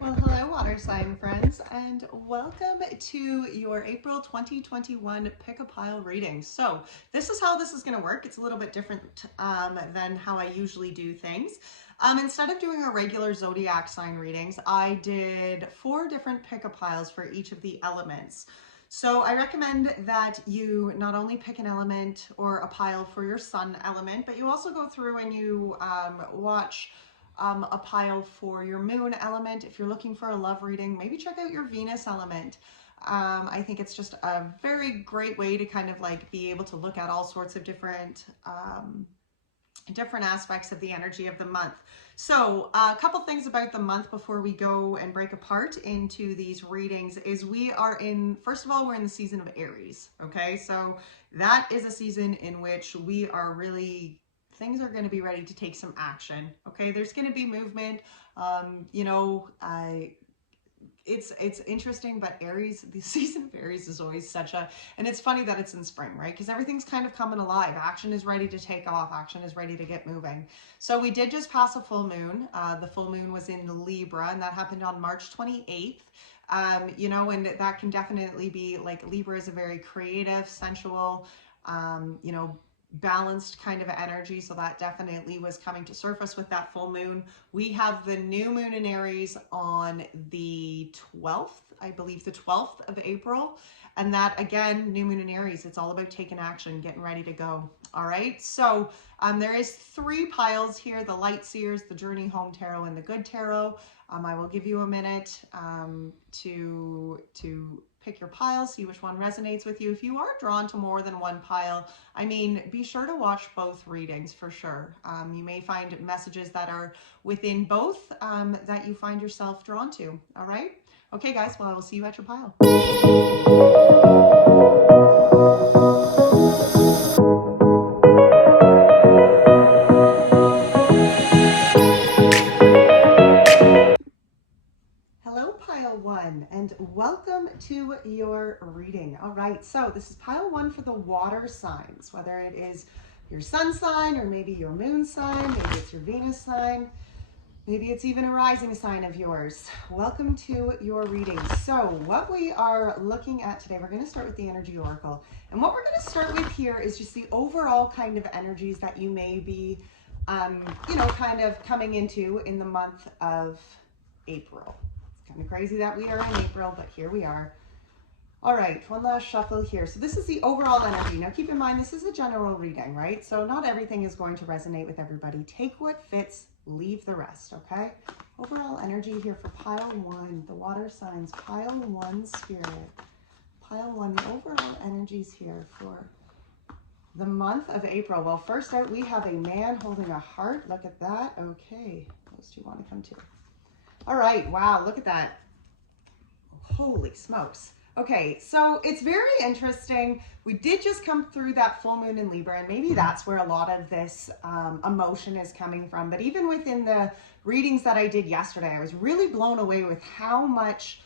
Well, hello, water sign friends, and welcome to your April 2021 Pick a Pile reading. So this is how this is going to work. It's a little bit different than how I usually do things. Instead of doing a regular zodiac sign readings, I did 4 different pick a piles for each of the elements. So I recommend that you not only pick an element or a pile for your sun element, but you also go through and you watch a pile for your moon element. If you're looking for a love reading, maybe check out your Venus element. I think it's just a very great way to kind of like be able to look at all sorts of different aspects of the energy of the month. So a couple things about the month before we go and break apart into these readings is we are in, first of all, we're in the season of Aries. Okay, so that is a season in which we are really, things are going to be ready to take some action. Okay, there's going to be movement. It's interesting, but Aries, the season of Aries is always such a, and it's funny that it's in spring, right? Because everything's kind of coming alive. Action is ready to take off. Action is ready to get moving. So we did just pass a full moon. The full moon was in Libra, and that happened on March 28th. And that can definitely be like, Libra is a very creative, sensual, balanced kind of energy. So that definitely was coming to surface with that full moon. We have the new moon in Aries on the 12th, I believe the 12th of April. And that, again, new moon in Aries, it's all about taking action, getting ready to go. All right. So there is 3 piles here: the light Seers, the Journey Home Tarot, and the Good Tarot. I will give you a minute to pick your pile, see which one resonates with you. If you are drawn to more than one pile, I mean, be sure to watch both readings for sure. You may find messages that are within both that you find yourself drawn to. All right. Okay, guys. Well, I will see you at your pile. Hello, pile 1, and welcome to your reading. All right, so this is pile 1 for the water signs, whether it is your sun sign or maybe your moon sign, maybe it's your Venus sign, maybe it's even a rising sign of yours. Welcome to your reading. So what we are looking at today, we're going to start with the energy oracle. And what we're going to start with here is just the overall kind of energies that you may be, kind of coming into in the month of April. Kind of crazy that we are in April, but here we are. All right, one last shuffle here. So this is the overall energy. Now keep in mind, this is a general reading, right? So not everything is going to resonate with everybody. Take what fits, leave the rest, okay? Overall energy here for pile 1, the water signs, pile 1 spirit. Pile 1, the overall energies here for the month of April. Well, first out, we have a man holding a heart. Look at that. Okay, those two want to come too. All right, wow, look at that. Holy smokes. Okay, so it's very interesting. We did just come through that full moon in Libra, and maybe that's where a lot of this emotion is coming from. But even within the readings that I did yesterday, I was really blown away with how much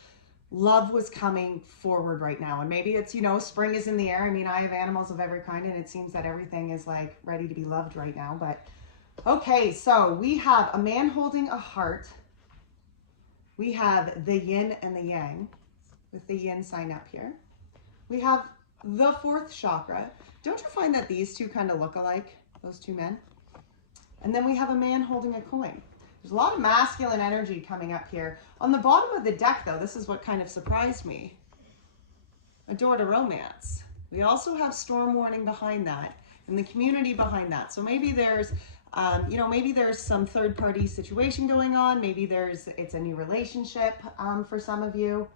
love was coming forward right now. And maybe it's, spring is in the air. I mean, I have animals of every kind, and it seems that everything is like ready to be loved right now. But okay, so we have a man holding a heart. We have the yin and the yang, with the yin sign up here. We have the 4th chakra. Don't you find that these two kind of look alike, those two men? And then we have a man holding a coin. There's a lot of masculine energy coming up here. On the bottom of the deck, though, this is what kind of surprised me. A door to romance. We also have storm warning behind that, and the community behind that. So maybe there's maybe there's some third-party situation going on. Maybe it's a new relationship for some of you.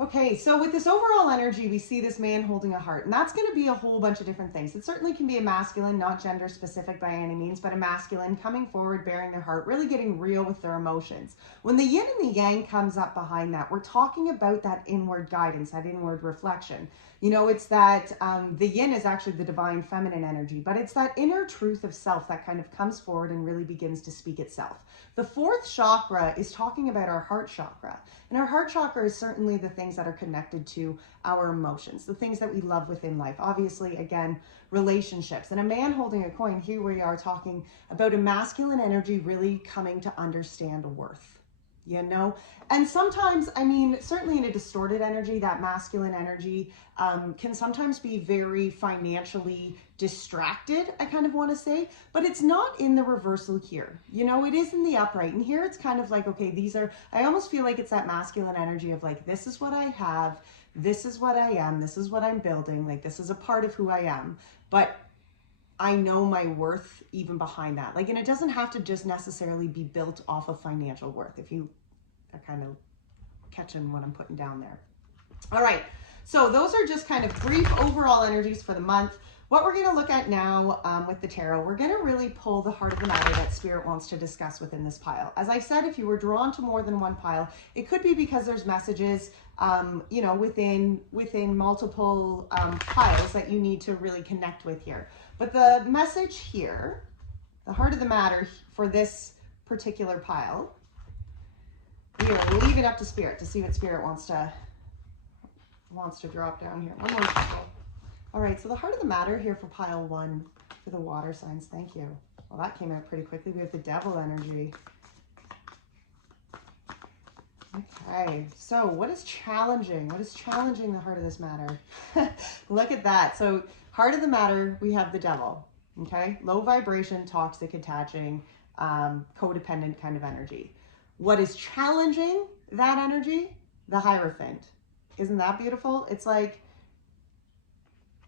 Okay, so with this overall energy, we see this man holding a heart, and that's going to be a whole bunch of different things. It certainly can be a masculine, not gender specific by any means, but a masculine coming forward, bearing their heart, really getting real with their emotions. When the yin and the yang comes up behind that, we're talking about that inward guidance, that inward reflection. It's that the yin is actually the divine feminine energy, but it's that inner truth of self that kind of comes forward and really begins to speak itself. The 4th chakra is talking about our heart chakra, and our heart chakra is certainly the things that are connected to our emotions, the things that we love within life. Obviously, again, relationships. And a man holding a coin, here we are talking about a masculine energy really coming to understand worth. you know? And sometimes, I mean, certainly in a distorted energy, that masculine energy can sometimes be very financially distracted, I kind of want to say, but it's not in the reversal here. You know, it is in the upright. And here it's kind of like, okay, these are, I almost feel like it's that masculine energy of like, this is what I have, this is what I am, this is what I'm building, like this is a part of who I am. But I know my worth even behind that. Like, and it doesn't have to just necessarily be built off of financial worth, if you are kind of catching what I'm putting down there. All right, so those are just kind of brief overall energies for the month. What we're going to look at now with the tarot, we're going to really pull the heart of the matter that Spirit wants to discuss within this pile. As I said, if you were drawn to more than one pile, it could be because there's messages, you know, within multiple piles that you need to really connect with here. But the message here, the heart of the matter for this particular pile, we are leave it up to Spirit to see what Spirit wants to drop down here. One more circle. All right, so the heart of the matter here for pile 1 for the water signs. Thank you. Well, that came out pretty quickly. We have the devil energy. Okay, so what is challenging? What is challenging the heart of this matter? Look at that. So heart of the matter, we have the devil. Okay, low vibration, toxic, attaching, codependent kind of energy. What is challenging that energy? The Hierophant. Isn't that beautiful? It's like,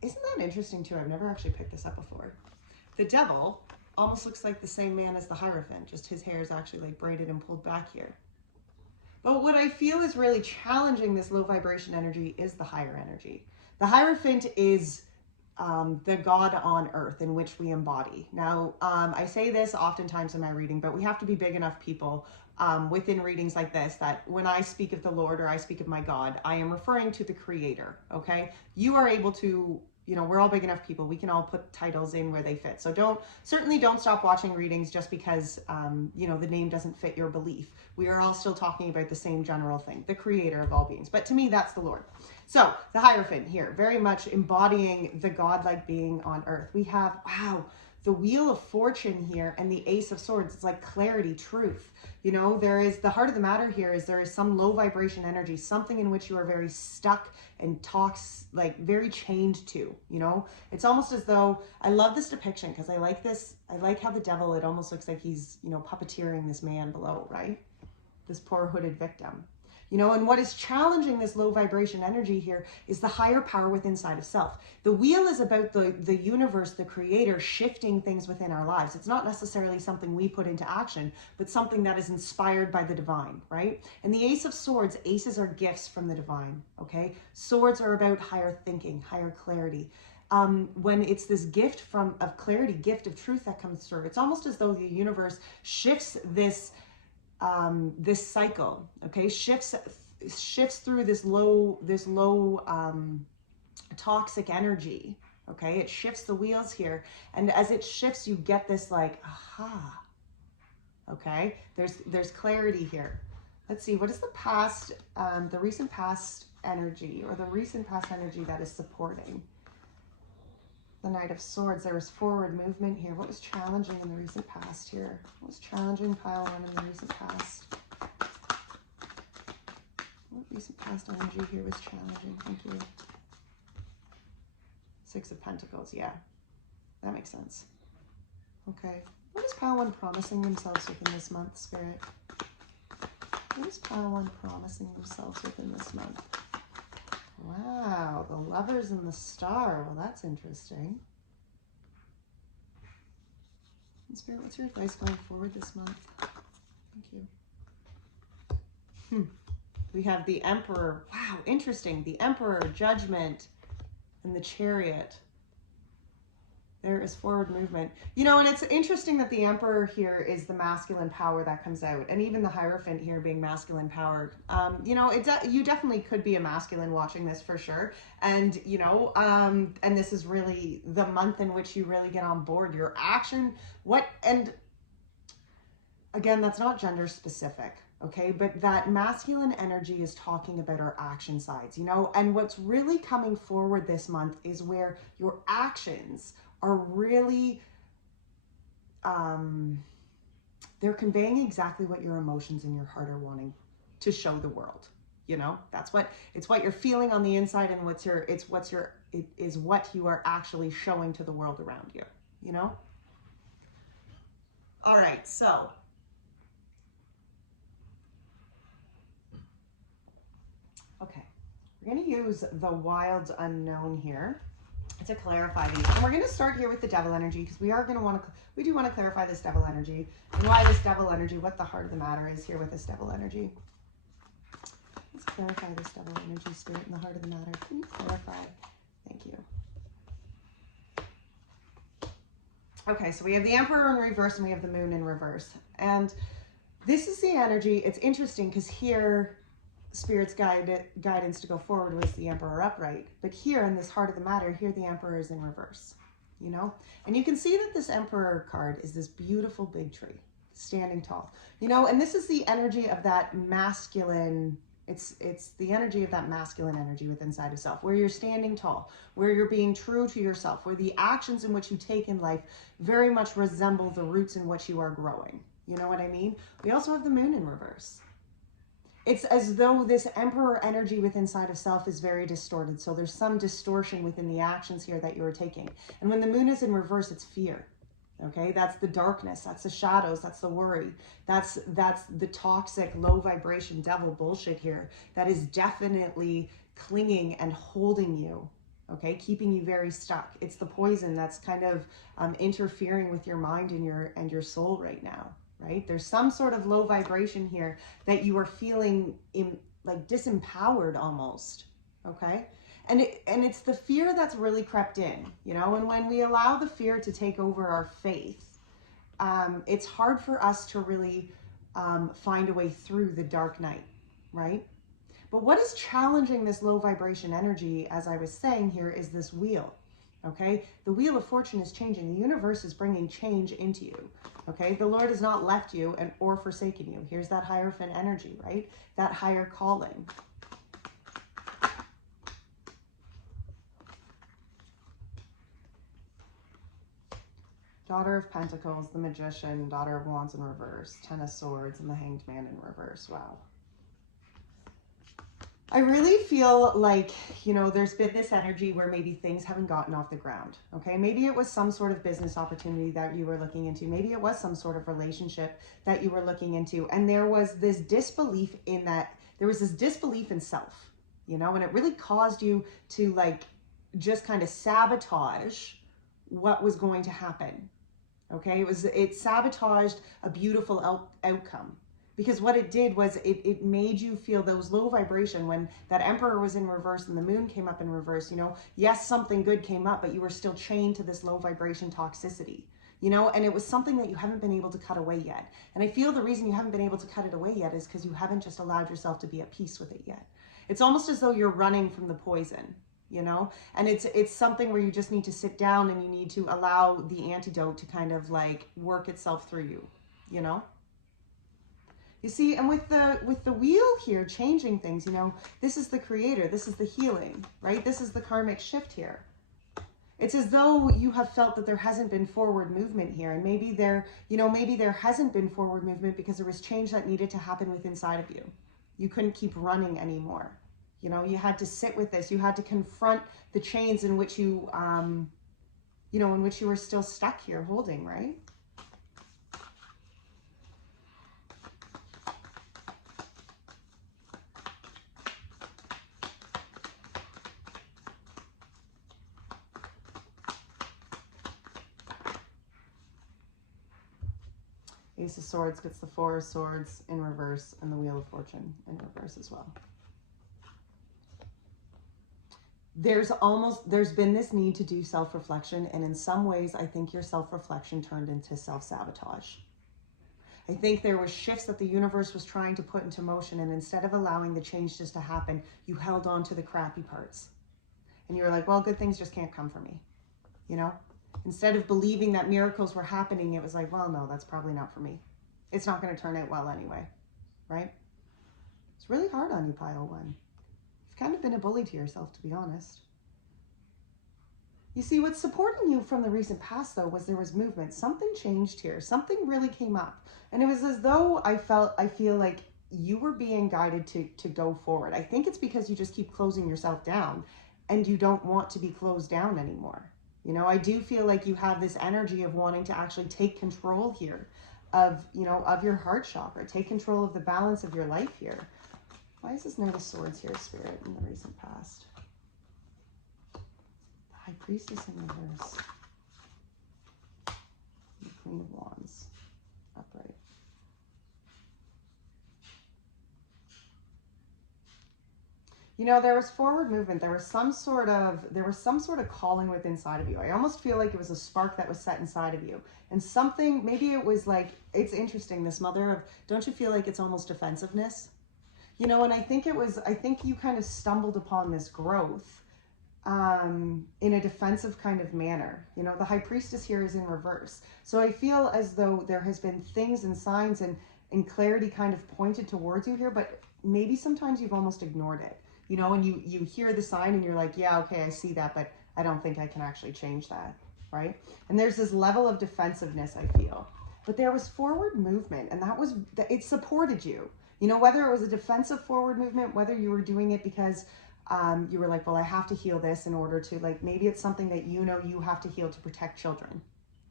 isn't that interesting too? I've never actually picked this up before. The devil almost looks like the same man as the Hierophant, just his hair is actually like braided and pulled back here. But what I feel is really challenging this low vibration energy is the higher energy. The Hierophant is the God on earth in which we embody. Now, I say this oftentimes in my reading, but we have to be big enough people within readings like this that when I speak of the Lord or I speak of my God, I am referring to the Creator, okay? You are able to, you know, we're all big enough people. We can all put titles in where they fit. So certainly don't stop watching readings just because, you know, the name doesn't fit your belief. We are all still talking about the same general thing, the Creator of all beings. But to me, that's the Lord. So the Hierophant here, very much embodying the godlike being on earth. We have, wow, the Wheel of Fortune here and the Ace of Swords. It's like clarity, truth. You know, there is the heart of the matter here is there is some low vibration energy, something in which you are very stuck and talks like very chained to, you know, it's almost as though, I love this depiction because I like this. I like how the devil, it almost looks like he's, you know, puppeteering this man below, right? This poor hooded victim. You know, and what is challenging this low vibration energy here is the higher power within inside of self. The wheel is about the universe, the Creator, shifting things within our lives. It's not necessarily something we put into action, but something that is inspired by the divine, right? And the Ace of Swords, aces are gifts from the divine, okay? Swords are about higher thinking, higher clarity. When it's this gift of clarity, gift of truth that comes through, it's almost as though the universe shifts this cycle, okay, shifts through this low toxic energy, okay, it shifts the wheels here, and as it shifts, you get this like, aha, okay, there's clarity here. Let's see, what is the past, the recent past energy, or the recent past energy that is supporting the Knight of Swords? There was forward movement here. What was challenging in the recent past here? What was challenging pile 1 in the recent past? What recent past energy here was challenging? Thank you. 6 of Pentacles. Yeah, that makes sense. Okay. What is pile 1 promising themselves within this month, Spirit? What is pile 1 promising themselves within this month? Wow, the Lovers and the Star. Well, that's interesting. And Spirit, what's your advice going forward this month? Thank you. We have the Emperor. Wow, interesting. The Emperor, Judgment, and the Chariot. There is forward movement. You know, and it's interesting that the Emperor here is the masculine power that comes out. And even the Hierophant here being masculine powered. You know, you definitely could be a masculine watching this for sure. And, you know, and this is really the month in which you really get on board your action. And again, that's not gender specific. Okay, but that masculine energy is talking about our action sides, you know, and what's really coming forward this month is where your actions are really they're conveying exactly what your emotions in your heart are wanting to show the world. You know, it's what you're feeling on the inside, and it is what you are actually showing to the world around you, you know? All right, so okay, we're going to use the wild unknown here to clarify these. And we're going to start here with the devil energy, because we do want to clarify this devil energy and why this devil energy, what the heart of the matter is here with this devil energy. Let's clarify this devil energy, spirit, and the heart of the matter. Can you clarify? Thank you. Okay, so we have the Emperor in reverse and we have the Moon in reverse. And this is the energy. It's interesting because here, Spirit's guidance to go forward was the Emperor upright. But here in this heart of the matter, here the Emperor is in reverse, you know? And you can see that this Emperor card is this beautiful big tree, standing tall, you know? And this is the energy of that masculine, it's the energy of that masculine energy within inside of self, where you're standing tall, where you're being true to yourself, where the actions in which you take in life very much resemble the roots in which you are growing. You know what I mean? We also have the Moon in reverse. It's as though this Emperor energy within inside of self is very distorted. So there's some distortion within the actions here that you are taking. And when the Moon is in reverse, it's fear. Okay, that's the darkness, that's the shadows, that's the worry, that's the toxic, low vibration devil bullshit here that is definitely clinging and holding you, okay, keeping you very stuck. It's the poison that's kind of interfering with your mind and your soul right now, right? There's some sort of low vibration here that you are feeling like disempowered almost, okay? And it's the fear that's really crept in, you know, and when we allow the fear to take over our faith, it's hard for us to really find a way through the dark night, right? But what is challenging this low vibration energy, as I was saying here, is this wheel, okay? The wheel of fortune is changing. The universe is bringing change into you, okay? The Lord has not left you or forsaken you. Here's that Hierophant energy, right? That higher calling. Daughter of Pentacles, the Magician, Daughter of Wands in reverse, Ten of Swords, and the Hanged Man in reverse. Wow. I really feel like, you know, there's been this energy where maybe things haven't gotten off the ground, okay? Maybe it was some sort of business opportunity that you were looking into. Maybe it was some sort of relationship that you were looking into. And there was this disbelief in that, there was this disbelief in self, you know, and it really caused you to like just kind of sabotage what was going to happen. Okay, it sabotaged a beautiful outcome, because what it did was it made you feel those low vibration. When that Emperor was in reverse and the Moon came up in reverse, you know, yes, something good came up, but you were still chained to this low vibration toxicity, you know, and it was something that you haven't been able to cut away yet. And I feel the reason you haven't been able to cut it away yet is because you haven't just allowed yourself to be at peace with it yet. It's almost as though you're running from the poison, you know, and it's something where you just need to sit down and you need to allow the antidote to kind of like work itself through you, you know. You see, and with the wheel here changing things, you know, this is the creator, this is the healing, right? This is the karmic shift here. It's as though you have felt that there hasn't been forward movement here, and maybe there hasn't been forward movement because there was change that needed to happen within inside of you. You couldn't keep running anymore. You know, you had to sit with this. You had to confront the chains in which you, you know, in which you were still stuck here holding, right? Ace of Swords gets the Four of Swords in reverse and the Wheel of Fortune in reverse as well. There's been this need to do self-reflection, and in some ways I think your self-reflection turned into self-sabotage. I think there were shifts that the universe was trying to put into motion, and instead of allowing the change just to happen, you held on to the crappy parts. And you were like, well, good things just can't come for me, you know? Instead of believing that miracles were happening, it was like, well, no, that's probably not for me. It's not going to turn out well anyway, right? It's really hard on you, Pile 1. You've kind of been a bully to yourself, to be honest. You see, what's supporting you from the recent past, though, was there was movement. Something changed here. Something really came up. And it was as though I feel like you were being guided to go forward. I think it's because you just keep closing yourself down and you don't want to be closed down anymore. You know, I do feel like you have this energy of wanting to actually take control here of, you know, of your heart chakra. Take control of the balance of your life here. Why is this Knight of Swords here, Spirit, in the recent past? High Priestess in reverse. The Queen of Wands upright. You know, there was forward movement. There was some sort of calling within inside of you. I almost feel like it was a spark that was set inside of you. And something, maybe it was like, it's interesting, this mother of, don't you feel like it's almost defensiveness? You know, and I think you kind of stumbled upon this growth in a defensive kind of manner. You know, the High Priestess here is in reverse. So I feel as though there has been things and signs and clarity kind of pointed towards you here, but maybe sometimes you've almost ignored it. You know, and you hear the sign and you're like, yeah, okay, I see that, but I don't think I can actually change that, right? And there's this level of defensiveness, I feel. But there was forward movement, and it supported you. You know, whether it was a defensive forward movement, whether you were doing it because you were like, well, I have to heal this in order to, like, maybe it's something that you know you have to heal to protect children,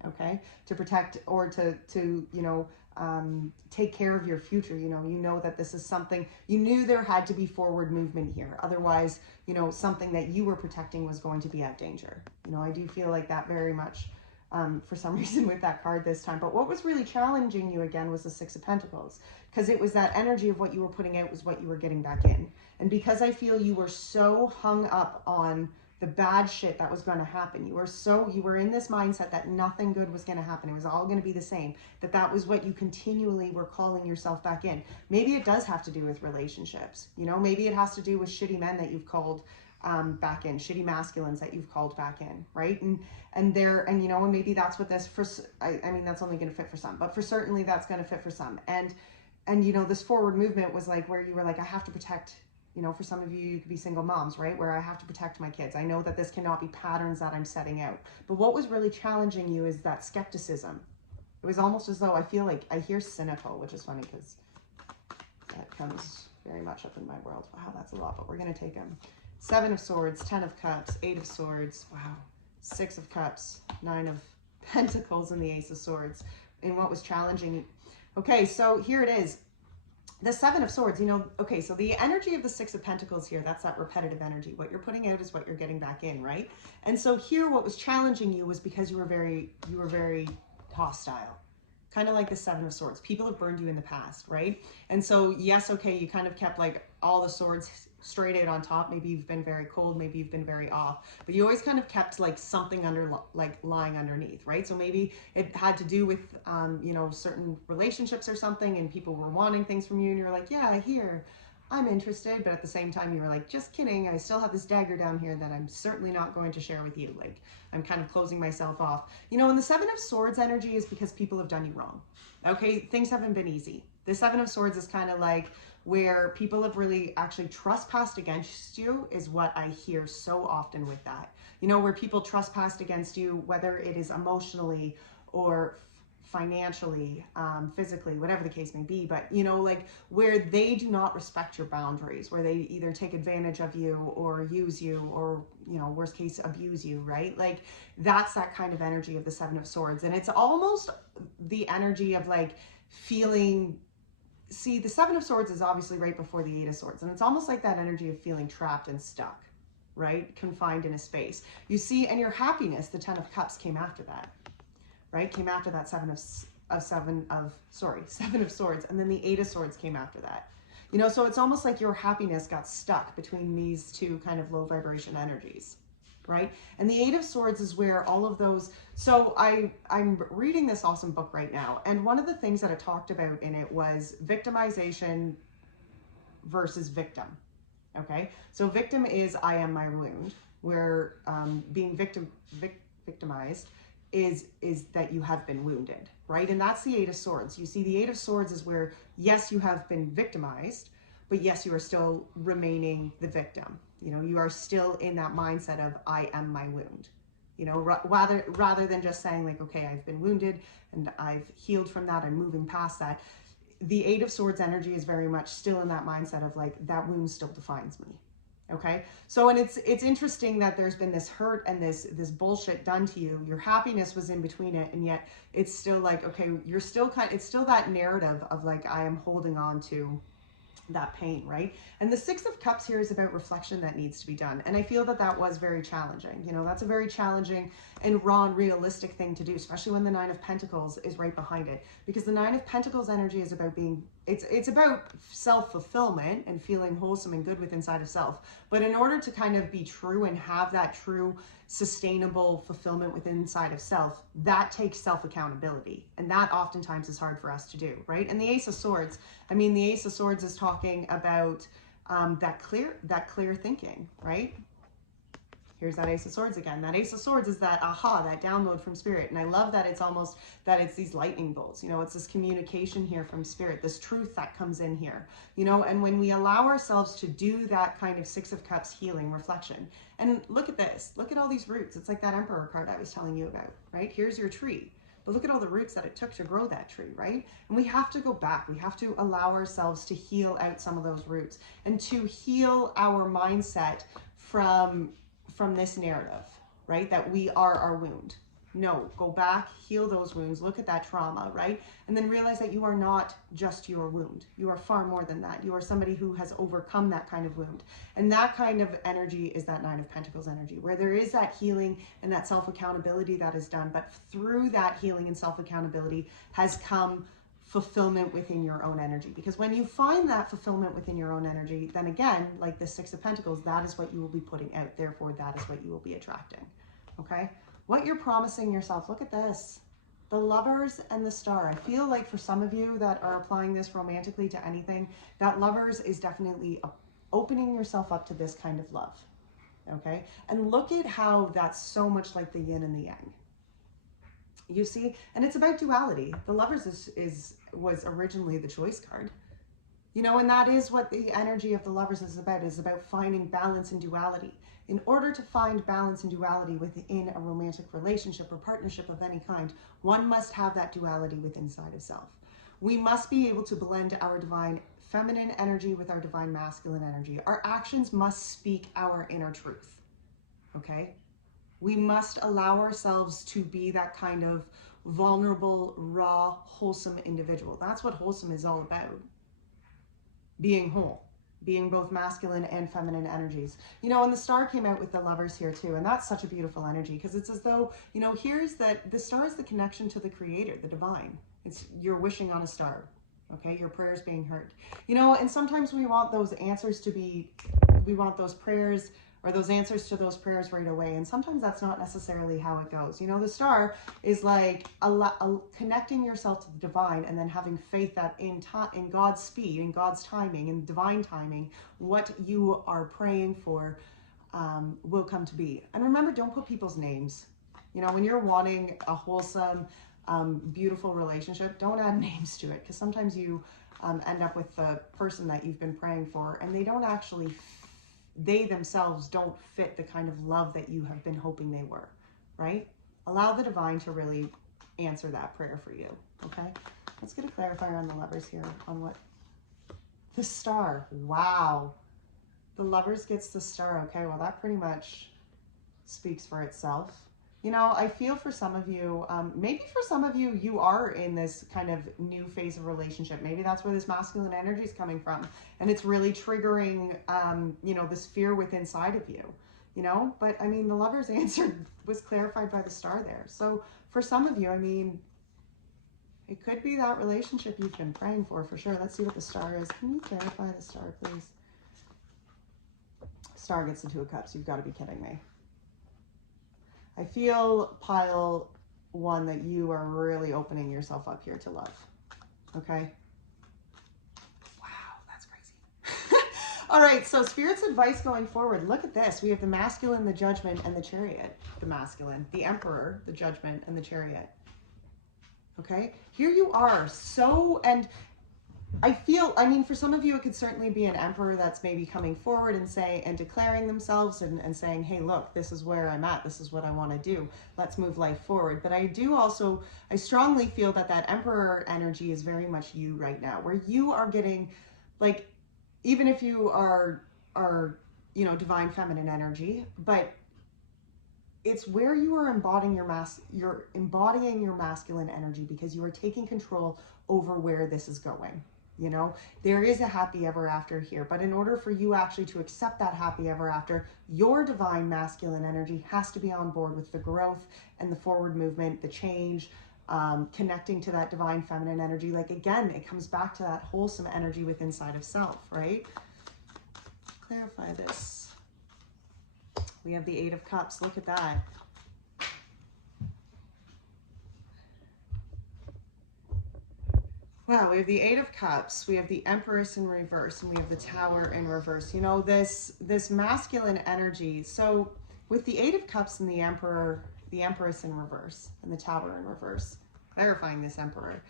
okay? To protect or to you know, take care of your future. You know that this is something, you knew there had to be forward movement here. Otherwise, you know, something that you were protecting was going to be at danger. You know, I do feel like that very much for some reason with that card this time. But what was really challenging you again was the Six of Pentacles, because it was that energy of what you were putting out was what you were getting back in. And because I feel you were so hung up on the bad shit that was going to happen, you were in this mindset that nothing good was going to happen. It was all going to be the same. That was what you continually were calling yourself back in. Maybe it does have to do with relationships. You know, maybe it has to do with shitty men that you've called back in, shitty masculines that you've called back in, right? And you know, and maybe that's what this I mean, that's only going to fit for some, but certainly that's going to fit for some. And you know, this forward movement was like where you were like, I have to protect. You know, for some of you, you could be single moms, right? Where I have to protect my kids. I know that this cannot be patterns that I'm setting out. But what was really challenging you is that skepticism. It was almost as though I feel like I hear cynical, which is funny because that comes very much up in my world. Wow, that's a lot, but we're going to take them. 7 of Swords, 10 of Cups, 8 of Swords. Wow. 6 of Cups, 9 of Pentacles, and the Ace of Swords. And what was challenging. Okay, so here it is. The 7 of Swords, you know, okay, so the energy of the 6 of Pentacles here, that's that repetitive energy. What you're putting out is what you're getting back in, right? And so here what was challenging you was because you were very hostile. Kind of like the 7 of Swords. People have burned you in the past, right? And so, yes, okay, you kind of kept like all the swords straight out on top. Maybe you've been very cold, maybe you've been very off, but you always kind of kept like something lying underneath, right? So maybe it had to do with, you know, certain relationships or something, and people were wanting things from you, and you're like, yeah, here, I'm interested, but at the same time, you were like, just kidding, I still have this dagger down here that I'm certainly not going to share with you. Like, I'm kind of closing myself off. You know, and the 7 of Swords energy is because people have done you wrong. Okay, things haven't been easy. The 7 of Swords is kind of like where people have really actually trespassed against you, is what I hear so often with that. You know, where people trespassed against you, whether it is emotionally or financially, physically, whatever the case may be, but you know, like where they do not respect your boundaries, where they either take advantage of you or use you or, you know, worst case, abuse you, right? Like that's that kind of energy of the 7 of Swords. And it's almost the energy of like feeling, see, the 7 of Swords is obviously right before the 8 of Swords. And it's almost like that energy of feeling trapped and stuck, right? Confined in a space. You see, and your happiness, the 10 of Cups came after that. Right? Came after that 7 of Swords. And then the 8 of Swords came after that. You know, so it's almost like your happiness got stuck between these two kind of low vibration energies, right? And the 8 of Swords is where all of those, so I'm reading this awesome book right now. And one of the things that it talked about in it was victimization versus victim. Okay. So victim is, I am my wound, where being victimized is that you have been wounded, right? And that's the 8 of Swords. You see, the 8 of Swords is where, yes, you have been victimized, but yes, you are still remaining the victim. You know, you are still in that mindset of, I am my wound. you know, rather than just saying like, okay, I've been wounded and I've healed from that, I'm moving past that. The Eight of Swords energy is very much still in that mindset of like, that wound still defines me. Okay. So, and it's interesting that there's been this hurt and this bullshit done to you. Your happiness was in between it. And yet it's still like, okay, you're still it's still that narrative of like, I am holding on to that pain, right? And the Six of Cups here is about reflection that needs to be done. And I feel that that was very challenging. You know, that's a very challenging and raw and realistic thing to do, especially when the Nine of Pentacles is right behind it. Because the Nine of Pentacles energy is about being, it's about self-fulfillment and feeling wholesome and good with inside of self. But in order to kind of be true and have that true sustainable fulfillment within inside of self, that takes self-accountability. And that oftentimes is hard for us to do, right? And the Ace of Swords, I mean, the Ace of Swords is talking about that clear thinking, right? Here's that Ace of Swords again. That Ace of Swords is that aha, that download from Spirit. And I love that it's almost, that it's these lightning bolts, you know, it's this communication here from Spirit, this truth that comes in here, you know, and when we allow ourselves to do that kind of Six of Cups healing reflection, and look at this, look at all these roots. It's like that Emperor card I was telling you about, right? Here's your tree. But look at all the roots that it took to grow that tree, right? And we have to go back. We have to allow ourselves to heal out some of those roots and to heal our mindset from this narrative, right? That we are our wound. No, go back, heal those wounds, look at that trauma, right? And then realize that you are not just your wound. You are far more than that. You are somebody who has overcome that kind of wound. And that kind of energy is that Nine of Pentacles energy, where there is that healing and that self-accountability that is done. But through that healing and self-accountability has come fulfillment within your own energy. Because when you find that fulfillment within your own energy, then again, like the Six of Pentacles, that is what you will be putting out. Therefore, that is what you will be attracting. Okay? What you're promising yourself, look at this. The Lovers and the Star. I feel like for some of you that are applying this romantically to anything, that Lovers is definitely opening yourself up to this kind of love. Okay? And look at how that's so much like the yin and the yang. You see? And it's about duality. The Lovers was originally the Choice card. You know, and that is what the energy of the Lovers is about finding balance and duality. In order to find balance and duality within a romantic relationship or partnership of any kind, one must have that duality within inside of self. We must be able to blend our divine feminine energy with our divine masculine energy. Our actions must speak our inner truth. Okay? We must allow ourselves to be that kind of vulnerable, raw, wholesome individual. That's what wholesome is all about. Being whole, being both masculine and feminine energies. You know, and the Star came out with the Lovers here too, and that's such a beautiful energy because it's as though, you know, here's that the Star is the connection to the Creator, the divine. It's you're wishing on a star, okay? Your prayers being heard. You know, and sometimes we want those answers to be, we want those prayers or those answers to those prayers right away. And sometimes that's not necessarily how it goes. You know, the Star is like connecting yourself to the divine and then having faith that in God's speed, in God's timing, in divine timing, what you are praying for will come to be. And remember, don't put people's names. You know, when you're wanting a wholesome, beautiful relationship, don't add names to it, because sometimes you end up with the person that you've been praying for and they don't actually they themselves don't fit the kind of love that you have been hoping they were, right? Allow the divine to really answer that prayer for you, okay? Let's get a clarifier on the Lovers here on what? The Star, wow. The Lovers gets the Star, okay, well that pretty much speaks for itself. You know, I feel for some of you, maybe for some of you, you are in this kind of new phase of relationship. Maybe that's where this masculine energy is coming from. And it's really triggering, you know, this fear within inside of you, you know. But, I mean, the Lover's answer was clarified by the Star there. So, for some of you, I mean, it could be that relationship you've been praying for sure. Let's see what the Star is. Can you clarify the Star, please? Star gets the Two of Cups. You've got to be kidding me. I feel, pile one, that you are really opening yourself up here to love. Okay? Wow, that's crazy. All right, so Spirit's advice going forward. Look at this. We have the Masculine, the Judgment, and the Chariot. The Masculine, the Emperor, the Judgment, and the Chariot. Okay? Here you are. So, and I mean, for some of you, it could certainly be an emperor that's maybe coming forward and declaring themselves and saying, hey, look, this is where I'm at. This is what I want to do. Let's move life forward. But I strongly feel that that emperor energy is very much you right now, where you are getting, like, even if you are, you know, divine feminine energy, but it's where you are embodying you're embodying your masculine energy because you are taking control over where this is going. You know, there is a happy ever after here, but in order for you actually to accept that happy ever after, your divine masculine energy has to be on board with the growth and the forward movement, the change, connecting to that divine feminine energy. Like, again, it comes back to that wholesome energy within inside of self, right? Clarify this. We have the Eight of Cups. Look at that. Wow, we have the Eight of Cups, we have the Empress in reverse, and we have the Tower in reverse. You know, this masculine energy. So with the Eight of Cups and the Empress in reverse, and the Tower in reverse, clarifying this Emperor,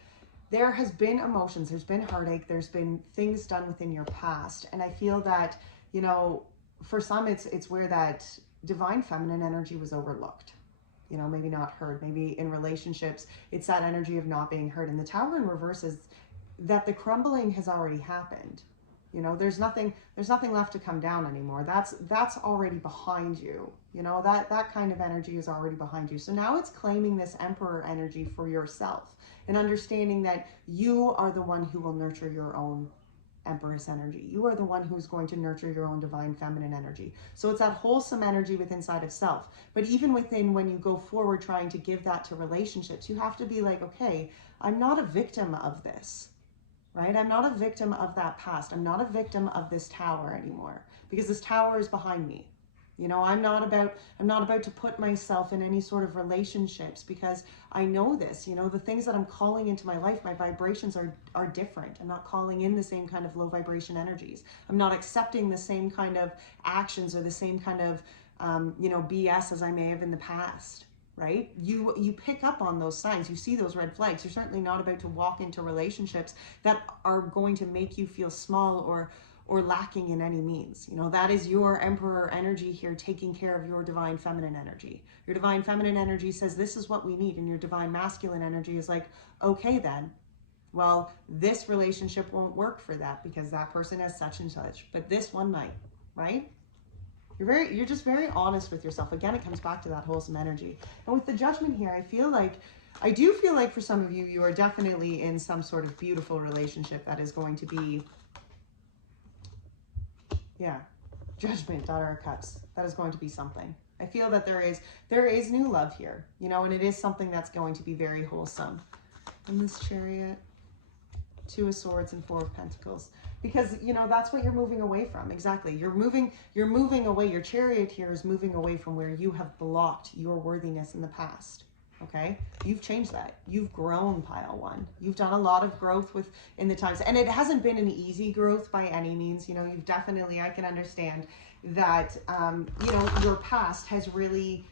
there has been emotions, there's been heartache, there's been things done within your past. And I feel that, you know, for some, it's where that divine feminine energy was overlooked. You know, maybe not heard, maybe in relationships, it's that energy of not being heard. And the Tower in reverse is that the crumbling has already happened. You know, there's nothing left to come down anymore. That's already behind you. You know, that kind of energy is already behind you. So now it's claiming this Emperor energy for yourself and understanding that you are the one who will nurture your own Empress energy. You are the one who's going to nurture your own divine feminine energy. So it's that wholesome energy within inside of self. But even within, when you go forward trying to give that to relationships, you have to be like, okay, I'm not a victim of this, right? I'm not a victim of that past. I'm not a victim of this tower anymore because this tower is behind me. You know, I'm not about to put myself in any sort of relationships because I know this, you know, the things that I'm calling into my life, my vibrations are different. I'm not calling in the same kind of low vibration energies. I'm not accepting the same kind of actions or the same kind of, you know, BS as I may have in the past, right? You pick up on those signs. You see those red flags. You're certainly not about to walk into relationships that are going to make you feel small or lacking in any means. You know, that is your Emperor energy here, taking care of your divine feminine energy. Your divine feminine energy says, this is what we need. And your divine masculine energy is like, okay, then, well, this relationship won't work for that because that person has such and such, but this one might, right? You're just very honest with yourself. Again, it comes back to that wholesome energy. And with the Judgment here, I do feel like for some of you, you are definitely in some sort of beautiful relationship that is going to be, yeah, Judgment, Daughter of Cups. That is going to be something. I feel that there is new love here, you know, and it is something that's going to be very wholesome. And this Chariot, Two of Swords and Four of Pentacles, because, you know, that's what you're moving away from. Exactly. You're moving away. Your Chariot here is moving away from where you have blocked your worthiness in the past. Okay, you've changed that. You've grown, pile one. You've done a lot of growth in the times, and it hasn't been an easy growth by any means. You know, you've definitely, I can understand that, you know, your past has really,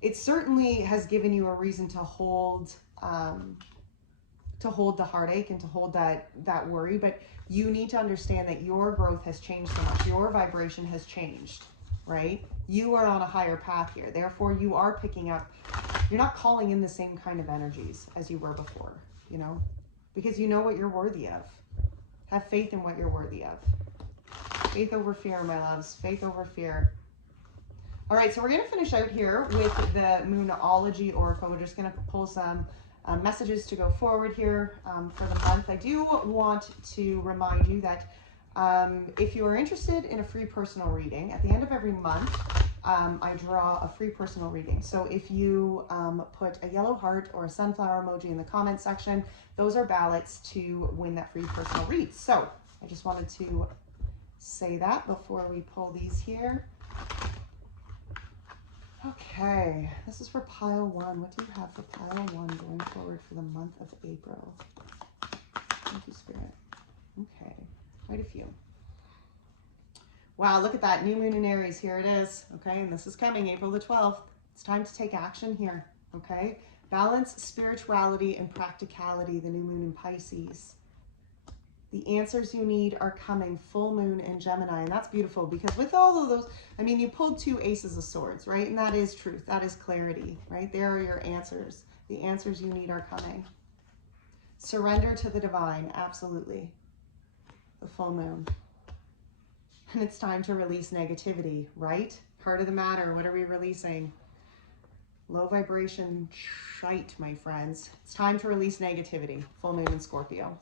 it certainly has given you a reason to hold the heartache and to hold that worry, but you need to understand that your growth has changed so much. Your vibration has changed, right? You are on a higher path here. Therefore, you are picking up, you're not calling in the same kind of energies as you were before, you know, because you know what you're worthy of. Have faith in what you're worthy of. Faith over fear, my loves. Faith over fear. All right, so we're going to finish out here with the Moonology Oracle. We're just going to pull some messages to go forward here for the month. I do want to remind you that if you are interested in a free personal reading, at the end of every month, I draw a free personal reading. So if you put a yellow heart or a sunflower emoji in the comment section, those are ballots to win that free personal read. So I just wanted to say that before we pull these here. Okay, this is for pile one. What do you have for pile one going forward for the month of April? Thank you, Spirit. Okay, quite a few. Wow, look at that. New moon in Aries. Here it is. Okay, and this is coming April the 12th. It's time to take action here. Okay, balance, spirituality, and practicality. The new moon in Pisces. The answers you need are coming. Full moon in Gemini. And that's beautiful because with all of those, I mean, you pulled 2 aces of swords, right? And that is truth. That is clarity, right? There are your answers. The answers you need are coming. Surrender to the divine. Absolutely. The full moon. And it's time to release negativity, right? Heart of the matter. What are we releasing? Low vibration shite, my friends. It's time to release negativity. Full moon in Scorpio.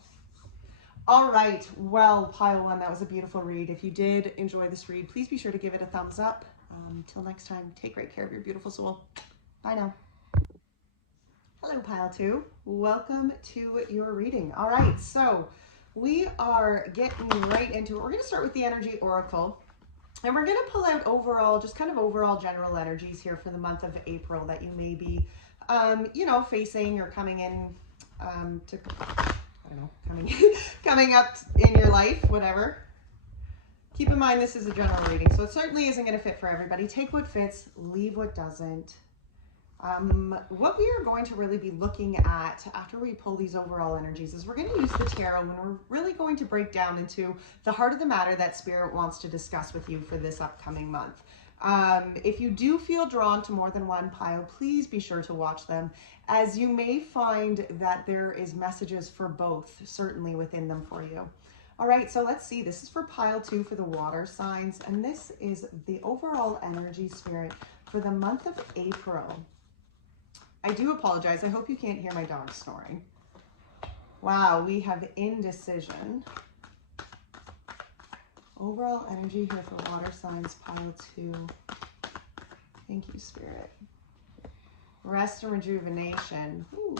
All right, well, pile 1, that was a beautiful read. If you did enjoy this read, please be sure to give it a thumbs up. Till next time, take great care of your beautiful soul. Bye now. Hello, pile 2. Welcome to your reading. All right, so we are getting right into it. We're going to start with the energy oracle. And we're going to pull out overall, just kind of overall general energies here for the month of April that you may be, you know, facing or coming in to... I don't know, coming up in your life, whatever. Keep in mind, this is a general reading, so it certainly isn't going to fit for everybody. Take what fits, leave what doesn't. What we are going to really be looking at after we pull these overall energies is we're going to use the tarot and we're really going to break down into the heart of the matter that Spirit wants to discuss with you for this upcoming month. If you do feel drawn to more than one pile, please be sure to watch them, as you may find that there is messages for both, certainly within them for you. All right, so let's see. This is for pile 2 for the water signs, and this is the overall energy, Spirit, for the month of April. I do apologize. I hope you can't hear my dog snoring. Wow, we have indecision. Overall energy here for water signs, pile 2. Thank you, Spirit. Rest and rejuvenation. Ooh,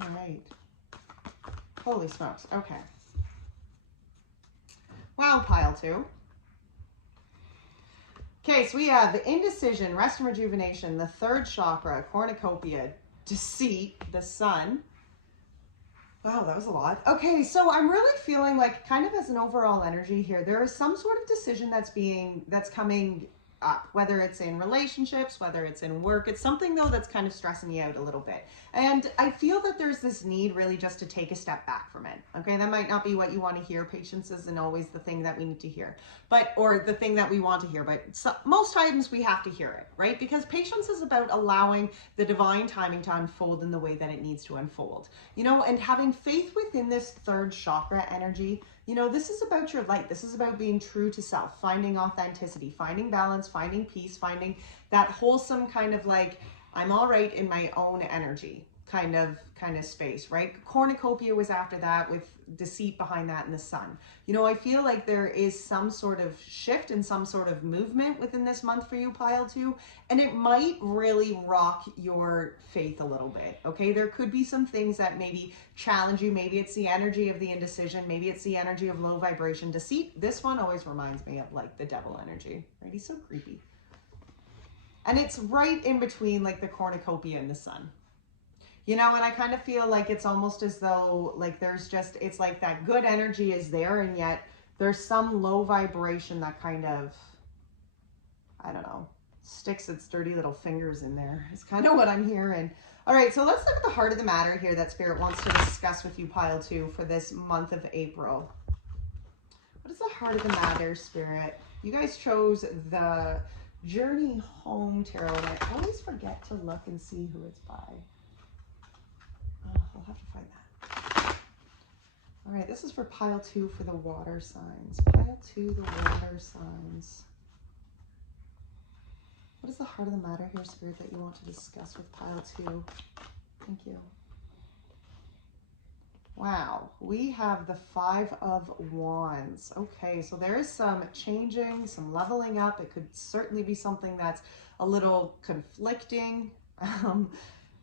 all right. Holy smokes. Okay. Wow, pile 2. Okay, so we have the indecision, rest and rejuvenation, the 3rd chakra, cornucopia, deceit, the sun. Wow, that was a lot. Okay, so I'm really feeling like kind of as an overall energy here, there is some sort of decision that's coming up, whether it's in relationships, whether it's in work. It's something though that's kind of stressing you out a little bit. And I feel that there's this need really just to take a step back from it. Okay, that might not be what you want to hear. Patience isn't always the thing that we need to hear, or the thing that we want to hear, but most times we have to hear it, right? Because patience is about allowing the divine timing to unfold in the way that it needs to unfold, you know, and having faith within this 3rd chakra energy. You know, this is about your light. This is about being true to self, finding authenticity, finding balance, finding peace, finding that wholesome kind of like, I'm all right in my own energy kind of space, right? Cornucopia was after that, with deceit behind that, and the sun. You know, I feel like there is some sort of shift and some sort of movement within this month for you, pile 2, and it might really rock your faith a little bit. Okay, there could be some things that maybe challenge you. Maybe it's the energy of the indecision, maybe it's the energy of low vibration deceit. This one always reminds me of like the devil energy, right? He's so creepy, and it's right in between like the cornucopia and the sun. You know, and I kind of feel like it's almost as though like there's just, it's like that good energy is there, and yet there's some low vibration that kind of, I don't know, sticks its dirty little fingers in there. It's kind of what I'm hearing. All right, so let's look at the heart of the matter here that Spirit wants to discuss with you, pile 2, for this month of April. What is the heart of the matter, Spirit? You guys chose the Journey Home Tarot, and I always forget to look and see who it's by. I'll have to find that. All right, this is for pile 2 for the water signs. Pile 2, the water signs. What is the heart of the matter here, Spirit, that you want to discuss with pile 2? Thank you. Wow, we have the 5 of Wands. Okay, so there is some changing, some leveling up. It could certainly be something that's a little conflicting.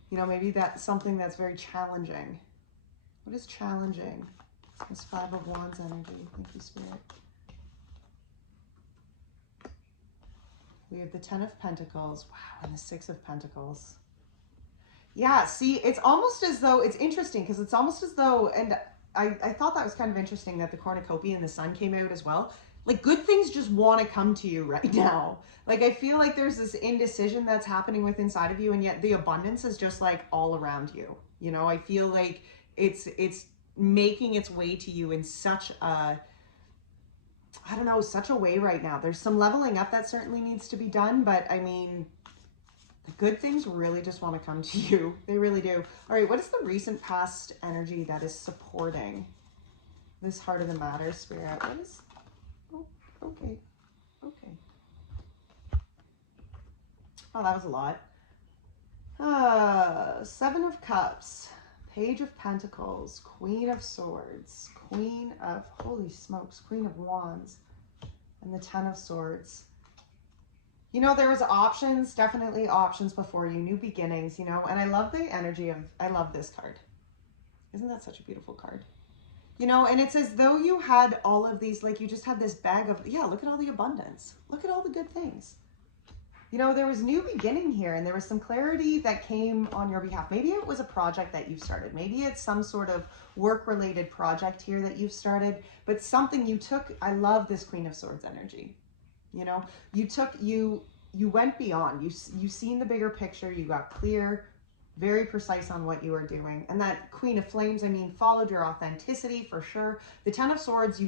You know, maybe that's something that's very challenging. What is challenging? This 5 of Wands energy. Thank you, Spirit. We have the 10 of Pentacles. Wow, and the 6 of Pentacles. Yeah, see, it's almost as though, it's interesting because it's almost as though, and I thought that was kind of interesting that the cornucopia and the sun came out as well. Like, good things just want to come to you right now. Like, I feel like there's this indecision that's happening within inside of you, and yet the abundance is just like all around you. You know, I feel like it's making its way to you in such a, I don't know, such a way right now. There's some leveling up that certainly needs to be done, but I mean, the good things really just want to come to you. They really do. All right, what is the recent past energy that is supporting this heart of the matter, Spirit? What is, oh, okay, okay. Oh, that was a lot. 7 of Cups, Page of Pentacles, Queen of Swords, Queen of, holy smokes, Queen of Wands, and the 10 of Swords. You know, there was options, definitely options before you, new beginnings, you know, and I love the energy of, I love this card. Isn't that such a beautiful card? You know, and it's as though you had all of these, like you just had this bag of, yeah, look at all the abundance. Look at all the good things. You know, there was new beginning here, and there was some clarity that came on your behalf. Maybe it was a project that you started. Maybe it's some sort of work-related project here that you've started, but something you took. I love this Queen of Swords energy. You know, you went beyond. You seen the bigger picture. You got clear, very precise on what you were doing. And that Queen of Flames, I mean, followed your authenticity for sure. The 10 of Swords,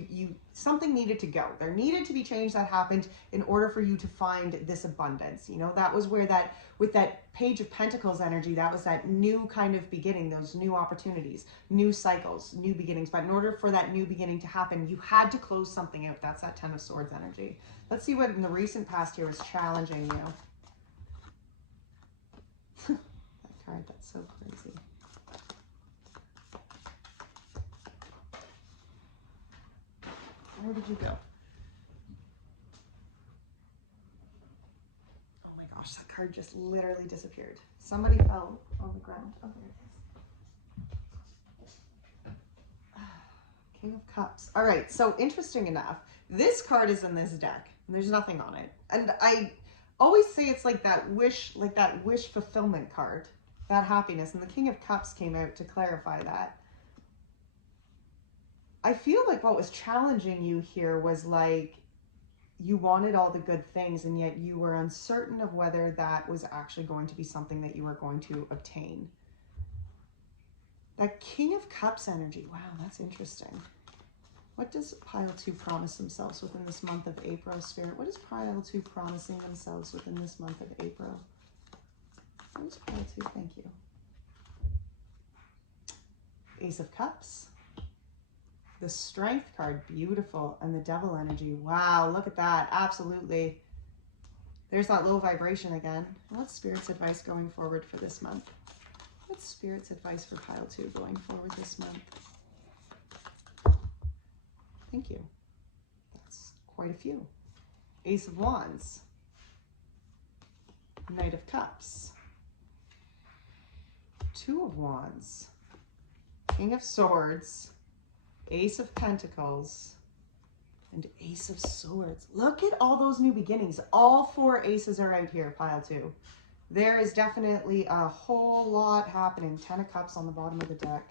something needed to go. There needed to be change that happened in order for you to find this abundance. You know, that was where that, with that Page of Pentacles energy, that was that new kind of beginning, those new opportunities, new cycles, new beginnings. But in order for that new beginning to happen, you had to close something out. That's that 10 of Swords energy. Let's see what in the recent past here was challenging you. Card, that's so crazy. Where did you go? Oh my gosh, that card just literally disappeared. Somebody fell on the ground. Oh, there it is. King of Cups. All right, so interesting enough, this card is in this deck. And there's nothing on it. And I always say it's like that wish fulfillment card. That happiness, and the King of Cups came out to clarify that. I feel like what was challenging you here was like you wanted all the good things, and yet you were uncertain of whether that was actually going to be something that you were going to obtain. That King of Cups energy, wow, that's interesting. What does pile 2 promise themselves within this month of April, Spirit? What is pile 2 promising themselves within this month of April? What is pile 2? Thank you. Ace of Cups. The Strength card, beautiful. And the Devil energy. Wow, look at that. Absolutely. There's that low vibration again. What's Spirit's advice going forward for this month? What's Spirit's advice for pile 2 going forward this month? Thank you. That's quite a few. Ace of Wands. Knight of Cups. 2 of Wands. King of Swords. Ace of Pentacles. And Ace of Swords. Look at all those new beginnings. All 4 aces are out here, pile 2. There is definitely a whole lot happening. 10 of Cups on the bottom of the deck.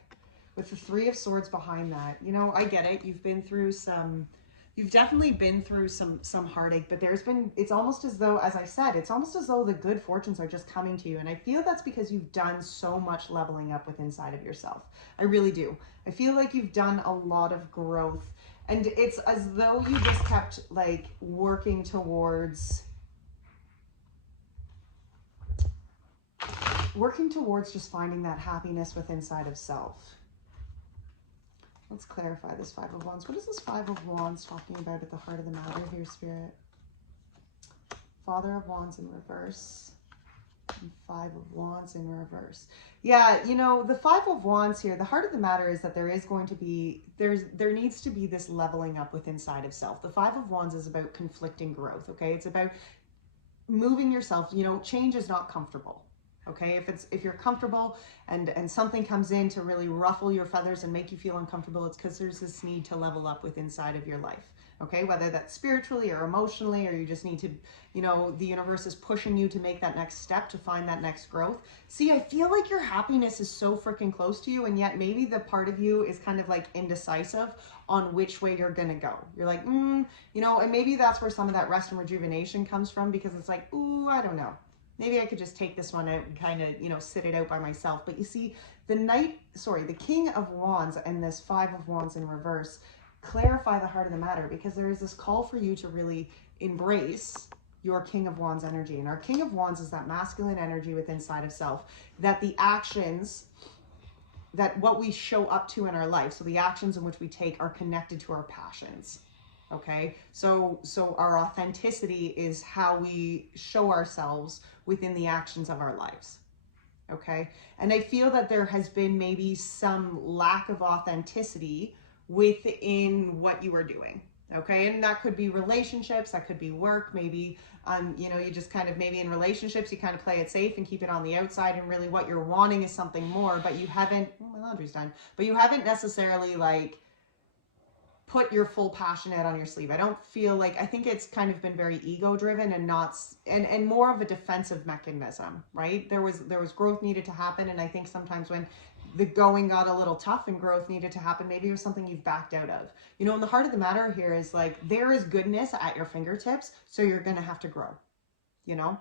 With the 3 of Swords behind that. You know, I get it. You've been through some... You've definitely been through some heartache, but it's almost as though, as I said, it's almost as though the good fortunes are just coming to you. And I feel that's because you've done so much leveling up within inside of yourself. I really do. I feel like you've done a lot of growth, and it's as though you just kept like working towards just finding that happiness within inside of self. Let's clarify this 5 of Wands. What is this 5 of Wands talking about at the heart of the matter here, Spirit? Father of Wands in reverse. And 5 of Wands in reverse. Yeah, you know, the 5 of Wands here, the heart of the matter is that there is going to be, there needs to be this leveling up within inside of self. The 5 of Wands is about conflicting growth, okay? It's about moving yourself. You know, change is not comfortable. Okay, if you're comfortable and something comes in to really ruffle your feathers and make you feel uncomfortable, it's because there's this need to level up with inside of your life. Okay, whether that's spiritually or emotionally, or you just need to, you know, the universe is pushing you to make that next step, to find that next growth. See, I feel like your happiness is so freaking close to you, and yet maybe the part of you is kind of like indecisive on which way you're gonna go. You're like, you know, and maybe that's where some of that rest and rejuvenation comes from, because it's like, ooh, I don't know. Maybe I could just take this one out and kind of, you know, sit it out by myself. But you see, the King of Wands and this Five of Wands in reverse clarify the heart of the matter, because there is this call for you to really embrace your King of Wands energy. And our King of Wands is that masculine energy within inside of self, that the actions, that what we show up to in our life, so the actions in which we take are connected to our passions. Okay, so our authenticity is how we show ourselves within the actions of our lives. Okay, and I feel that there has been maybe some lack of authenticity within what you are doing. Okay, and that could be relationships, that could be work, maybe you know, you just kind of, maybe in relationships you kind of play it safe and keep it on the outside, and really what you're wanting is something more, but you haven't, oh, my laundry's done, but you haven't necessarily like put your full passion out on your sleeve. I don't feel like, I think it's kind of been very ego driven and not, and more of a defensive mechanism, right? There was growth needed to happen. And I think sometimes when the going got a little tough and growth needed to happen, maybe it was something you've backed out of. You know, and the heart of the matter here is like, there is goodness at your fingertips. So you're going to have to grow, you know,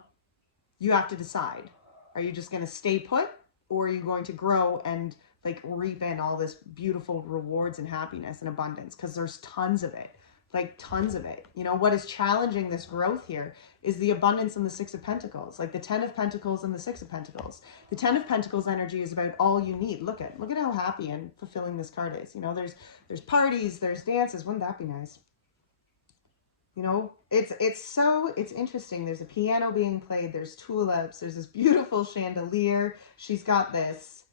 you have to decide, are you just going to stay put, or are you going to grow and like reap in all this beautiful rewards and happiness and abundance? Because there's tons of it, like tons of it. You know, what is challenging this growth here is the abundance in the Six of Pentacles, like the 10 of Pentacles and the Six of Pentacles. The 10 of Pentacles energy is about all you need. Look at how happy and fulfilling this card is. You know, there's parties, there's dances. Wouldn't that be nice? You know, it's interesting. There's a piano being played, there's tulips, there's this beautiful chandelier. She's got this,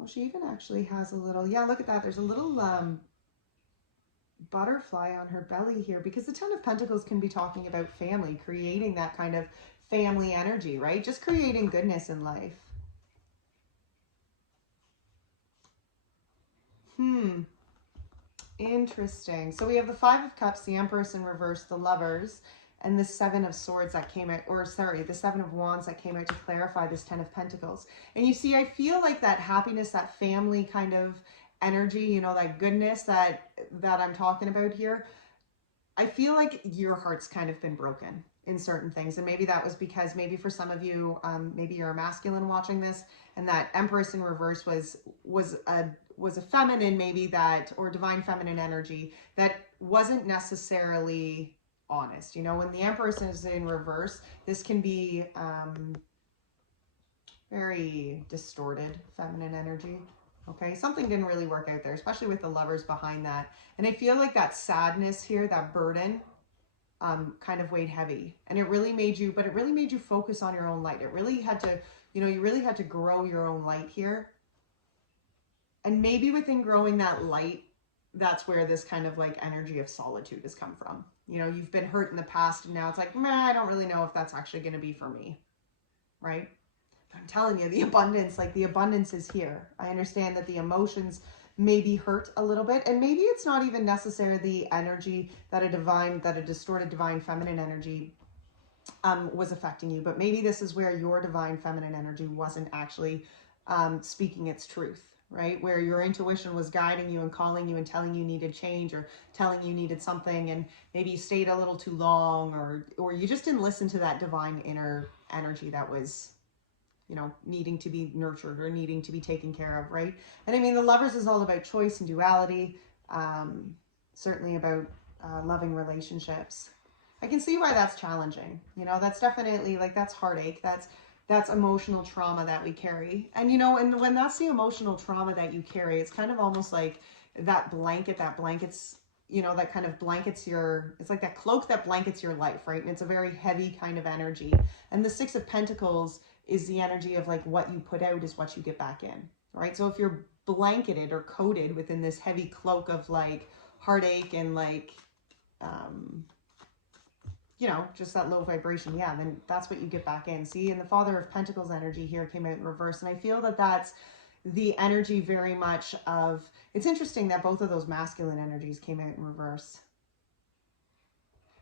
oh, she even actually has a little, yeah, look at that. There's a little butterfly on her belly here, because the 10 of Pentacles can be talking about family, creating that kind of family energy, right? Just creating goodness in life. Interesting. So we have the Five of Cups, the Empress in reverse, the Lovers, and the Seven of Swords that came out, or sorry, the Seven of Wands that came out to clarify this 10 of Pentacles. And you see, I feel like that happiness, that family kind of energy, you know, that goodness that I'm talking about here, I feel like your heart's kind of been broken in certain things. And maybe that was because maybe for some of you, maybe you're a masculine watching this, and that Empress in reverse was a feminine, maybe that, or divine feminine energy that wasn't necessarily honest. You know, when the Empress is in reverse, this can be very distorted feminine energy. Okay, something didn't really work out there, especially with the Lovers behind that. And I feel like that sadness here, that burden, kind of weighed heavy. And it really made you, but it really made you focus on your own light. It really had to, you know, you really had to grow your own light here. And maybe within growing that light, that's where this kind of like energy of solitude has come from. You know, you've been hurt in the past, and now it's like, meh, I don't really know if that's actually going to be for me, right? But I'm telling you, the abundance, like the abundance is here. I understand that the emotions maybe hurt a little bit, and maybe it's not even necessarily the energy that a distorted divine feminine energy was affecting you, but maybe this is where your divine feminine energy wasn't actually speaking its truth. Right? Where your intuition was guiding you and calling you and telling you needed change, or telling you needed something, and maybe you stayed a little too long, or you just didn't listen to that divine inner energy that was, you know, needing to be nurtured or needing to be taken care of, right? And I mean, the Lovers is all about choice and duality, certainly about loving relationships. I can see why that's challenging. You know, that's definitely like, that's heartache. That's emotional trauma that we carry. And, you know, and when that's the emotional trauma that you carry, it's kind of almost like that blankets, you know, that kind of blankets your, it's like that cloak that blankets your life, right? And it's a very heavy kind of energy. And the Six of Pentacles is the energy of like, what you put out is what you get back in, right? So if you're blanketed or coated within this heavy cloak of like heartache and like, you know, just that low vibration, yeah, then that's what you get back in. See, and the Father of Pentacles energy here came out in reverse. And I feel that that's the energy very much of, it's interesting that both of those masculine energies came out in reverse.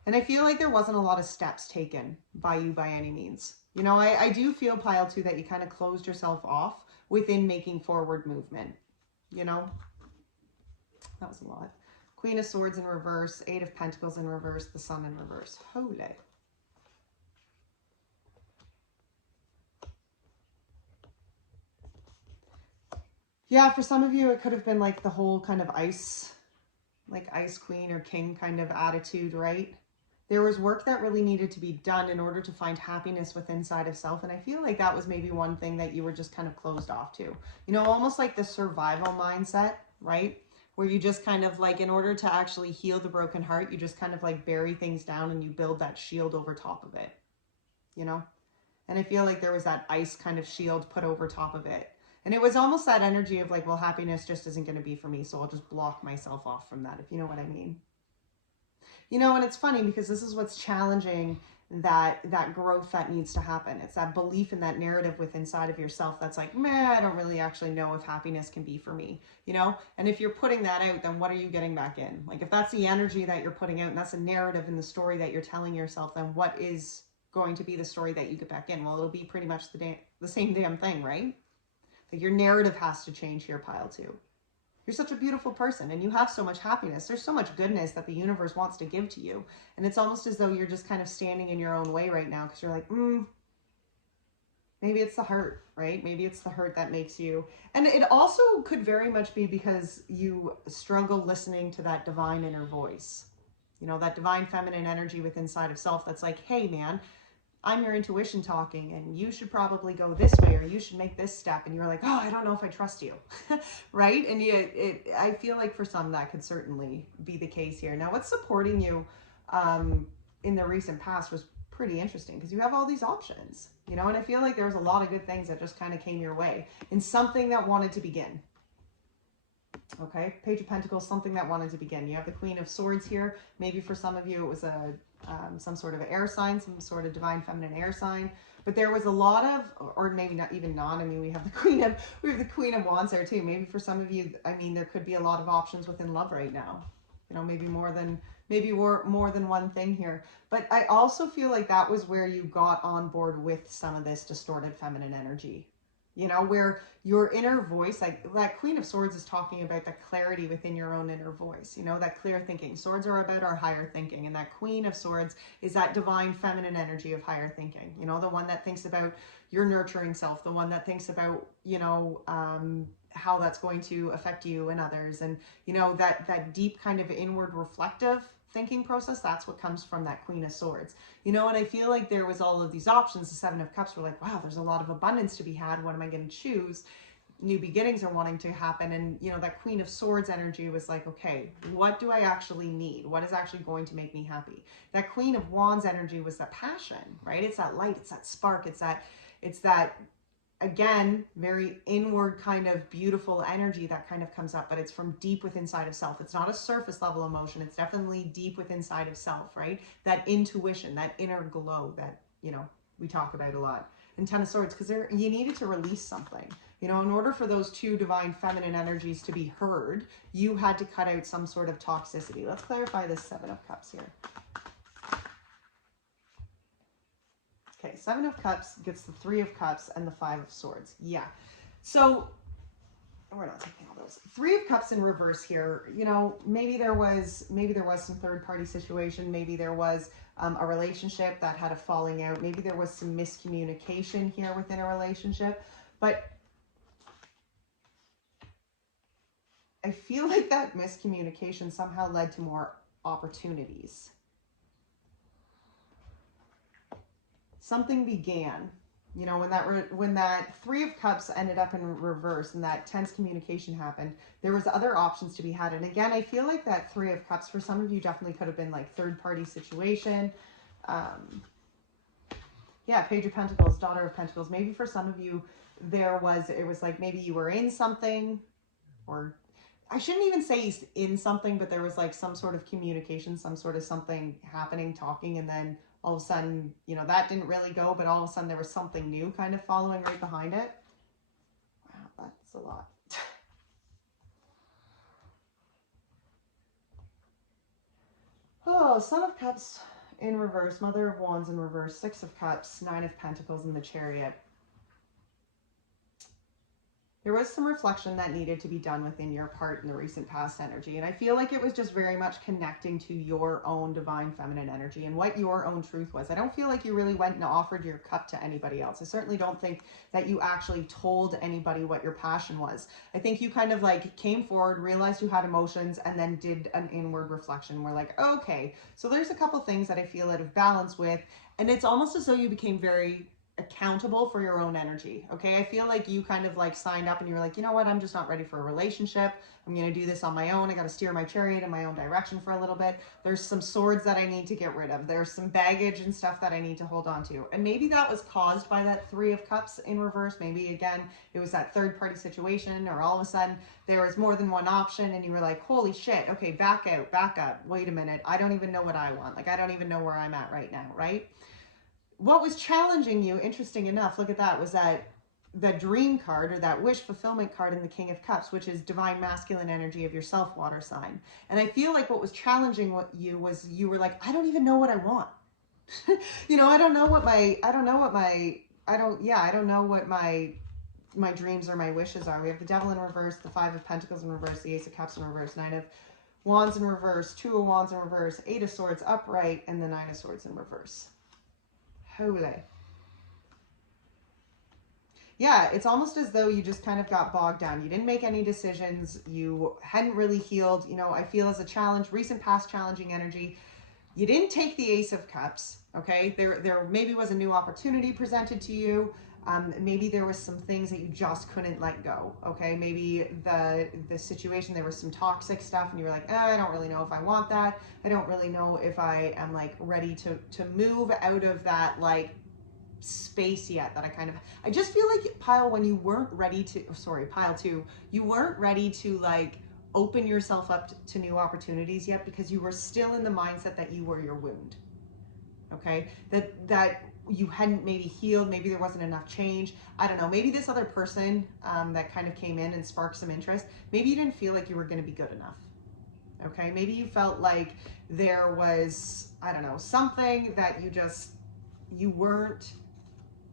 And I feel like there wasn't a lot of steps taken by you by any means. You know, I do feel, Pile 2, that you kind of closed yourself off within making forward movement. You know, that was a lot. Queen of Swords in reverse, Eight of Pentacles in reverse, the Sun in reverse. Holy. Yeah, for some of you, it could have been like the whole kind of ice, like ice queen or king kind of attitude, right? There was work that really needed to be done in order to find happiness within inside of self. And I feel like that was maybe one thing that you were just kind of closed off to. You know, almost like the survival mindset, right? Where you just kind of like, in order to actually heal the broken heart, you just kind of like bury things down and you build that shield over top of it, you know? And I feel like there was that ice kind of shield put over top of it. And it was almost that energy of like, well, happiness just isn't going to be for me, so I'll just block myself off from that, if you know what I mean. You know, and it's funny because this is what's challenging that growth that needs to happen. It's that belief in that narrative within inside of yourself that's like, man, I don't really actually know if happiness can be for me, you know? And if you're putting that out, then what are you getting back in? Like if that's the energy that you're putting out and that's a narrative in the story that you're telling yourself, then what is going to be the story that you get back in? Well, it'll be pretty much the same damn thing, right? Like your narrative has to change here, pile two. You're such a beautiful person and you have so much happiness. There's so much goodness that the universe wants to give to you. And it's almost as though you're just kind of standing in your own way right now because you're like, maybe it's the hurt, right? Maybe it's the hurt that makes you. And it also could very much be because you struggle listening to that divine inner voice. You know, that divine feminine energy within inside of self that's like, hey, man, I'm your intuition talking and you should probably go this way or you should make this step. And you're like, oh, I don't know if I trust you, right? And I feel like for some that could certainly be the case here. Now, what's supporting you in the recent past was pretty interesting because you have all these options, you know, and I feel like there was a lot of good things that just kind of came your way in something that wanted to begin. Okay, Page of Pentacles, something that wanted to begin. You have the Queen of Swords here. Maybe for some of you it was some sort of air sign, some sort of divine feminine air sign. But there was a lot of, or maybe not even not. I mean, we have the Queen of Wands there too. Maybe for some of you, I mean, there could be a lot of options within love right now. You know, maybe more than one thing here. But I also feel like that was where you got on board with some of this distorted feminine energy. You know, where your inner voice, like that Queen of Swords is talking about the clarity within your own inner voice, you know, that clear thinking. Swords are about our higher thinking. And that Queen of Swords is that divine feminine energy of higher thinking. You know, the one that thinks about your nurturing self, the one that thinks about, you know, how that's going to affect you and others. And, you know, that deep kind of inward reflective thinking process, that's what comes from that Queen of Swords. You know, and I feel like there was all of these options. The Seven of Cups were like, wow, there's a lot of abundance to be had. What am I going to choose? New beginnings are wanting to happen. And, you know, that Queen of Swords energy was like, okay, what do I actually need? What is actually going to make me happy? That Queen of Wands energy was that passion, right? It's that light, it's that spark, it's that again, very inward kind of beautiful energy that kind of comes up, but it's from deep within inside of self. It's not a surface level emotion. It's definitely deep within inside of self, right? That intuition, that inner glow that, you know, we talk about a lot. And Ten of Swords, because you needed to release something. You know, in order for those two divine feminine energies to be heard, you had to cut out some sort of toxicity. Let's clarify this Seven of Cups here. Okay, Seven of Cups gets the Three of Cups and the Five of Swords. Yeah. So we're not taking all those. Three of Cups in reverse here. You know, maybe there was some third-party situation. Maybe there was a relationship that had a falling out. Maybe there was some miscommunication here within a relationship. But I feel like that miscommunication somehow led to more opportunities. Something began, you know, when that Three of Cups ended up in reverse and that tense communication happened, there was other options to be had. And again, I feel like that Three of Cups for some of you definitely could have been like third-party situation. Yeah, Page of Pentacles, Daughter of Pentacles. Maybe for some of you, it was like maybe you were in something, or I shouldn't even say he's in something, but there was like some sort of communication, some sort of something happening, talking, and then all of a sudden, you know, that didn't really go, but all of a sudden there was something new kind of following right behind it. Wow, that's a lot. Oh, Son of Cups in reverse, Mother of Wands in reverse, Six of Cups, Nine of Pentacles in the Chariot. There was some reflection that needed to be done within your part in the recent past energy. And I feel like it was just very much connecting to your own divine feminine energy and what your own truth was. I don't feel like you really went and offered your cup to anybody else. I certainly don't think that you actually told anybody what your passion was. I think you kind of like came forward, realized you had emotions, and then did an inward reflection. We're like, okay, so there's a couple things that I feel out of balance with. And it's almost as though you became very accountable for your own energy. Okay, I feel like you kind of like signed up and you were like, you know what, I'm just not ready for a relationship. I'm going to do this on my own. I got to steer my chariot in my own direction for a little bit. There's some swords that I need to get rid of. There's some baggage and stuff that I need to hold on to. And maybe that was caused by that Three of Cups in reverse. Maybe again, it was that third party situation, or all of a sudden there was more than one option and you were like, holy shit, okay, back out, back up. Wait a minute. I don't even know what I want. Like, I don't even know where I'm at right now, right? What was challenging you, interesting enough, look at that, was that dream card, or that wish fulfillment card in the King of Cups, which is divine masculine energy of your self water sign. And I feel like what was challenging you was you were like, I don't even know what I want. You know, I don't know what my dreams or my wishes are. We have the Devil in reverse, the Five of Pentacles in reverse, the Ace of Cups in reverse, Nine of Wands in reverse, Two of Wands in reverse, Eight of Swords upright, and the Nine of Swords in reverse. Holy. Yeah, it's almost as though you just kind of got bogged down. You didn't make any decisions. You hadn't really healed. You know, I feel as a challenge, recent past challenging energy. You didn't take the Ace of Cups, okay? There maybe was a new opportunity presented to you. Maybe there was some things that you just couldn't let go, okay? Maybe the situation, there was some toxic stuff and you were like, I don't really know if I want that. I don't really know if I am like ready to move out of that like space yet that I just feel like pile one, you weren't ready to, pile two, you weren't ready to like open yourself up to new opportunities yet because you were still in the mindset that you were your wound, okay? That you hadn't maybe healed, maybe there wasn't enough change. I don't know, maybe this other person that kind of came in and sparked some interest, maybe you didn't feel like you were going to be good enough, okay? Maybe you felt like there was, I don't know, something that you weren't,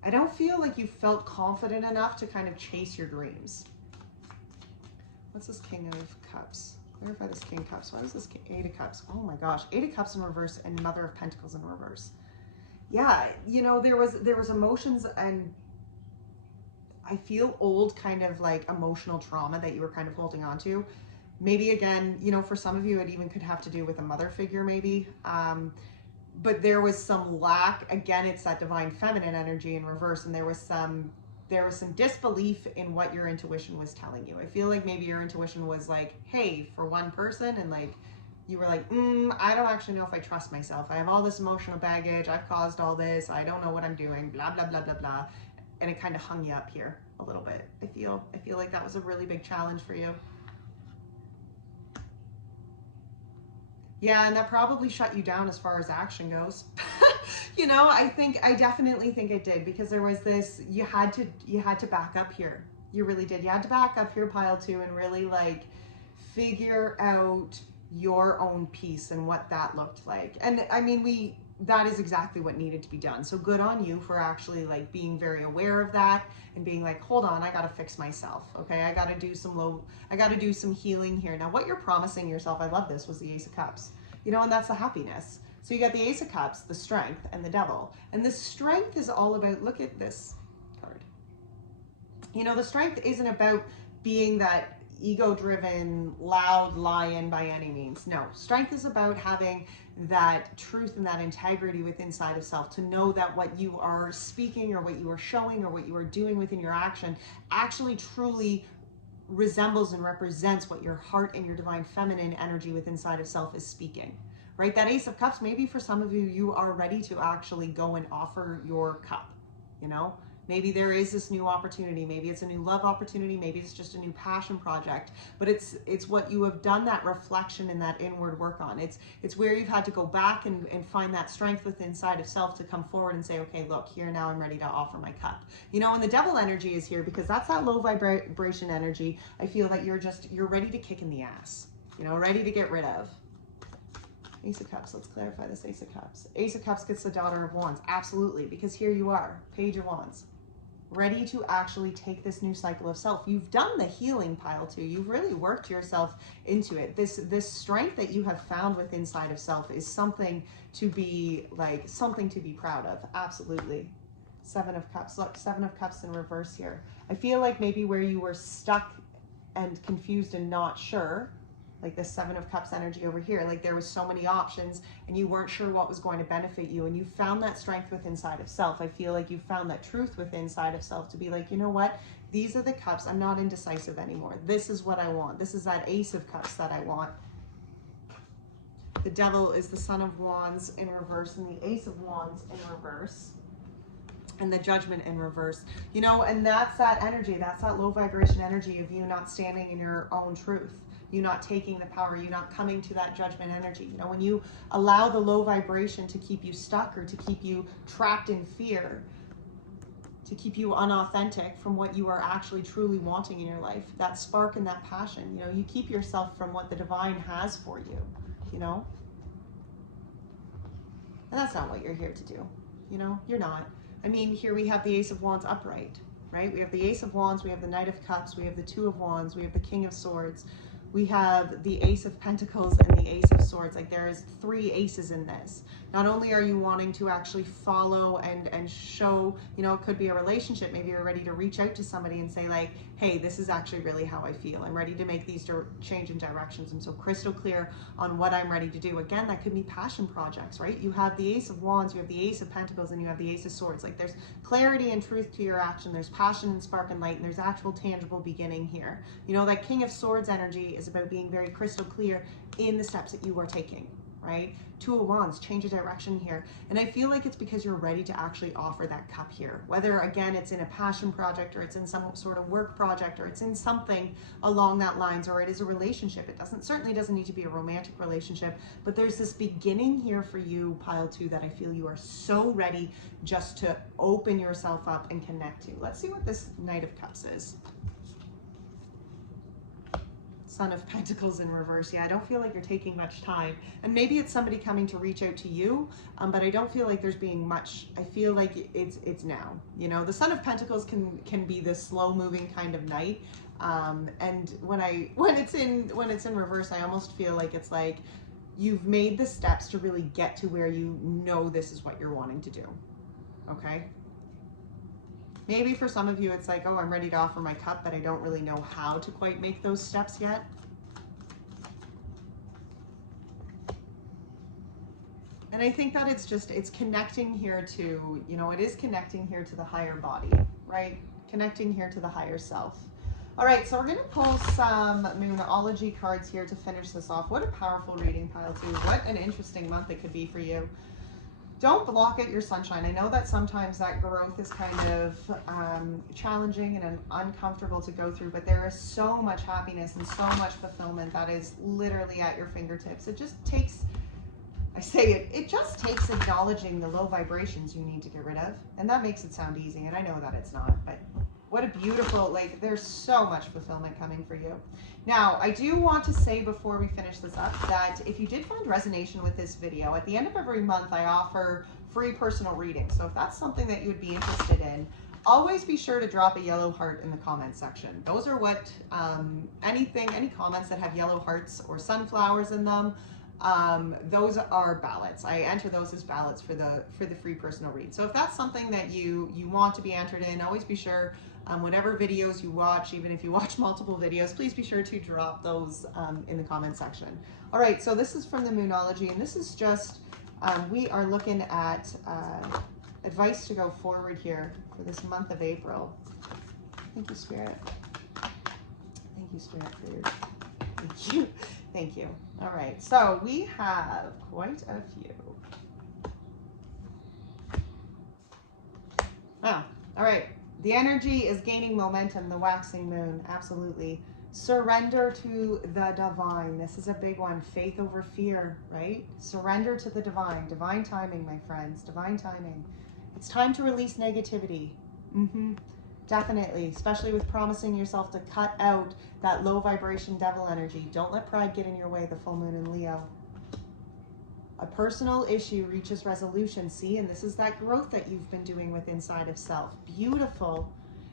I don't feel like you felt confident enough to kind of chase your dreams. What's this King of Cups? Clarify this King of Cups. Why is this Eight of Cups? Oh my gosh, Eight of Cups in reverse and Mother of Pentacles in reverse. Yeah, you know, there was emotions, and I feel old kind of like emotional trauma that you were kind of holding on to. Maybe again, you know, for some of you, it even could have to do with a mother figure maybe. But there was some lack, again, it's that divine feminine energy in reverse, and there was some disbelief in what your intuition was telling you. I feel like maybe your intuition was like, hey, for one person, and like, you were like, I don't actually know if I trust myself. I have all this emotional baggage. I've caused all this. I don't know what I'm doing, blah, blah, blah, blah, blah. And it kind of hung you up here a little bit. I feel like that was a really big challenge for you. Yeah, and that probably shut you down as far as action goes. You know, I definitely think it did, because there was this, you had to back up here. You really did. You had to back up here, pile two, and really like figure out your own piece and what that looked like. And I mean, that is exactly what needed to be done. So good on you for actually like being very aware of that and being like, hold on, I got to fix myself. Okay. I got to do some healing here. Now what you're promising yourself, I love this, was the Ace of Cups, you know, and that's the happiness. So you got the Ace of Cups, the Strength, and the Devil. And the Strength is all about, look at this card. You know, the Strength isn't about being that ego-driven, loud lion by any means. No, strength is about having that truth and that integrity within inside of self, to know that what you are speaking or what you are showing or what you are doing within your action actually truly resembles and represents what your heart and your divine feminine energy within inside of self is speaking, right? That Ace of Cups, maybe for some of you, you are ready to actually go and offer your cup, you know? Maybe there is this new opportunity. Maybe it's a new love opportunity. Maybe it's just a new passion project. But it's what you have done that reflection and that inward work on. It's where you've had to go back and find that strength within inside of self to come forward and say, okay, look, here now I'm ready to offer my cup. You know, and the Devil energy is here because that's that low vibration energy. I feel that you're ready to kick in the ass, you know, ready to get rid of. Ace of Cups, let's clarify this Ace of Cups. Ace of Cups gets the Daughter of Wands, absolutely, because here you are, Page of Wands. ready to actually take this new cycle of self. You've done the healing, pile 2. You've really worked yourself into it. This strength that you have found within inside of self is something to be like, something to be proud of. Absolutely. 7 of Cups. Look, 7 of Cups in reverse here. I feel like maybe where you were stuck and confused and not sure, like this 7 of Cups energy over here, like there was so many options and you weren't sure what was going to benefit you, and you found that strength within inside of self. I feel like you found that truth within inside of self to be like, you know what, these are the cups, I'm not indecisive anymore, this is what I want, this is that Ace of Cups that I want. The Devil is the Son of Wands in reverse and the Ace of Wands in reverse. And the Judgment in reverse, you know, and that's that energy, that's that low vibration energy of you not standing in your own truth, you not taking the power, you not coming to that judgment energy. You know, when you allow the low vibration to keep you stuck or to keep you trapped in fear, to keep you unauthentic from what you are actually truly wanting in your life, that spark and that passion, you know, you keep yourself from what the divine has for you, you know, and that's not what you're here to do, you know, you're not. I mean, here we have the Ace of Wands upright, right? We have the Ace of Wands, we have the Knight of Cups, we have the 2 of Wands, we have the King of Swords, we have the Ace of Pentacles and the Ace of Swords. Like there is 3 aces in this. Not only are you wanting to actually follow and show, you know, it could be a relationship. Maybe you're ready to reach out to somebody and say like, hey, this is actually really how I feel. I'm ready to make these change in directions. I'm so crystal clear on what I'm ready to do. Again, that could be passion projects, right? You have the Ace of Wands, you have the Ace of Pentacles, and you have the Ace of Swords. Like there's clarity and truth to your action. There's passion and spark and light, and there's actual tangible beginning here. You know, that King of Swords energy is about being very crystal clear in the steps that you are taking, right? 2 of Wands, change of direction here. And I feel like it's because you're ready to actually offer that cup here. Whether, again, it's in a passion project or it's in some sort of work project or it's in something along that lines, or it is a relationship. It certainly doesn't need to be a romantic relationship, but there's this beginning here for you, pile 2, that I feel you are so ready just to open yourself up and connect to. Let's see what this Knight of Cups is. Son of Pentacles in reverse. Yeah, I don't feel like you're taking much time. And maybe it's somebody coming to reach out to you, but I don't feel like there's being much. I feel like it's now. You know, the Son of Pentacles can be this slow moving kind of knight. And when it's in reverse, I almost feel like it's like you've made the steps to really get to where you know this is what you're wanting to do. Okay? Maybe for some of you, it's like, oh, I'm ready to offer my cup, but I don't really know how to quite make those steps yet. And I think that it's connecting here to, you know, it is connecting here to the higher body, right? Connecting here to the higher self. All right, so we're going to pull some Moonology cards here to finish this off. What a powerful reading, pile 2. What an interesting month it could be for you. Don't block out your sunshine. I know that sometimes that growth is kind of challenging and uncomfortable to go through, but there is so much happiness and so much fulfillment that is literally at your fingertips. It just takes, it just takes acknowledging the low vibrations you need to get rid of. And that makes it sound easy, and I know that it's not, but what a beautiful, like, there's so much fulfillment coming for you. Now, I do want to say before we finish this up that if you did find resonation with this video, at the end of every month I offer free personal readings. So if that's something that you would be interested in, always be sure to drop a yellow heart in the comment section. Those are what, any comments that have yellow hearts or sunflowers in them, those are ballots. I enter those as ballots for the free personal read. So if that's something that you want to be entered in, always be sure, whatever videos you watch, even if you watch multiple videos, please be sure to drop those in the comment section. All right, so this is from the Moonology, and this is just, we are looking at advice to go forward here for this month of April. Thank you, Spirit. Thank you, Spirit, for your, thank you. Thank you. All right, so we have quite a few. Wow. All right. The energy is gaining momentum, the waxing moon. Absolutely. Surrender to the divine. This is a big one. Faith over fear, right? Surrender to the divine. Divine timing, my friends. Divine timing. It's time to release negativity. Definitely, especially with promising yourself to cut out that low vibration devil energy. Don't let pride get in your way, the full moon in Leo. A personal issue reaches resolution. See, and this is that growth that you've been doing with inside of self. Beautiful.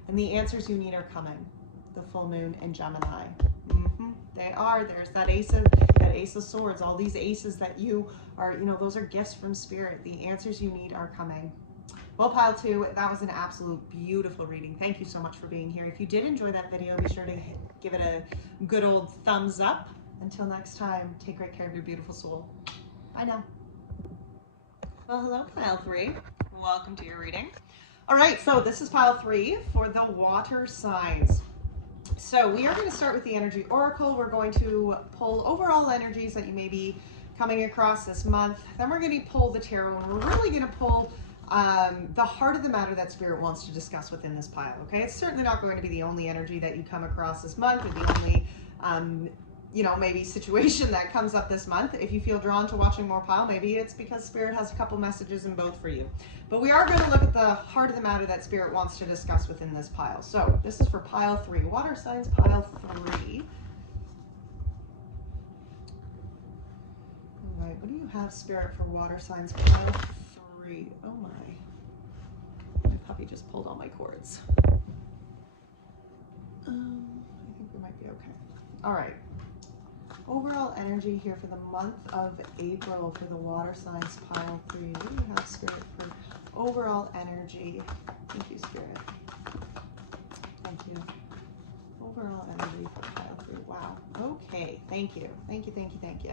And the answers you need are coming. The full moon in Gemini. They are. There's that ace of swords. All these aces that you are, those are gifts from spirit. The answers you need are coming. Well, pile 2, that was an absolute beautiful reading. Thank you so much for being here. If you did enjoy that video, be sure to give it a good old thumbs up. Until next time, take great care of your beautiful soul. Bye now. Well, hello, pile 3. Welcome to your reading. All right, so this is pile 3 for the water signs. So we are going to start with the energy oracle. We're going to pull overall energies that you may be coming across this month. Then we're going to pull the tarot, and we're really going to pull the heart of the matter that spirit wants to discuss within this pile. Okay, it's certainly not going to be the only energy that you come across this month, or the only maybe situation that comes up this month. If you feel drawn to watching more pile, maybe it's because spirit has a couple messages in both for you. But we are going to look at the heart of the matter that spirit wants to discuss within this pile. So this is for pile 3, water signs, pile 3. All right, what do you have, spirit, for water signs, pile 3? Oh my puppy just pulled all my cords. I think we might be okay. All right. Overall energy here for the month of April for the water signs, pile 3. What do you have, spirit, for overall energy? Thank you, spirit. Thank you. Overall energy for pile 3. Wow. Okay. Thank you. Thank you, thank you, thank you.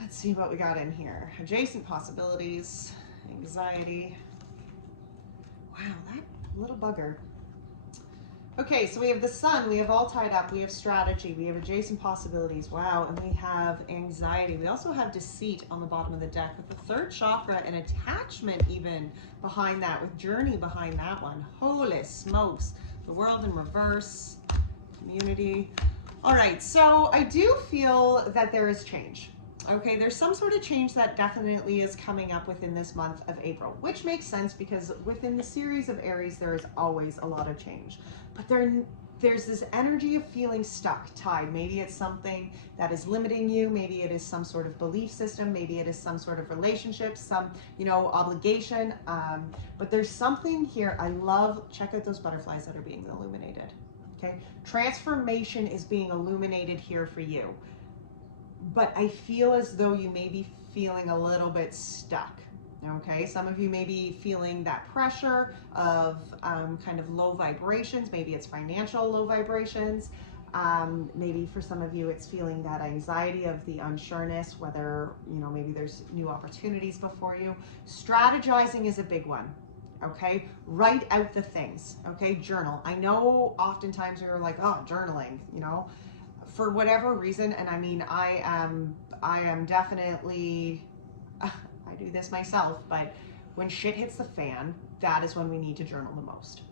Let's see what we got in here. Adjacent possibilities, anxiety. Wow, that little bugger. Okay, so we have the sun, we have all tied up, we have strategy, we have adjacent possibilities, wow, and we have anxiety. We also have deceit on the bottom of the deck with the third chakra and attachment even behind that, with journey behind that one. Holy smokes. The world in reverse, community. All right, so I do feel that there is change. Okay, there's some sort of change that definitely is coming up within this month of April, which makes sense because within the series of Aries, there is always a lot of change. But there's this energy of feeling stuck, tied. Maybe it's something that is limiting you. Maybe it is some sort of belief system. Maybe it is some sort of relationship, some, obligation. But there's something here. I love, check out those butterflies that are being illuminated. Okay, transformation is being illuminated here for you. But I feel as though you may be feeling a little bit stuck. Okay, some of you may be feeling that pressure of kind of low vibrations. Maybe it's financial low vibrations. Maybe for some of you, it's feeling that anxiety of the unsureness, whether, maybe there's new opportunities before you. Strategizing is a big one. Okay, write out the things. Okay, journal. I know oftentimes we're like, oh, journaling, for whatever reason. And I mean, I am definitely, I do this myself, but when shit hits the fan, that is when we need to journal the most.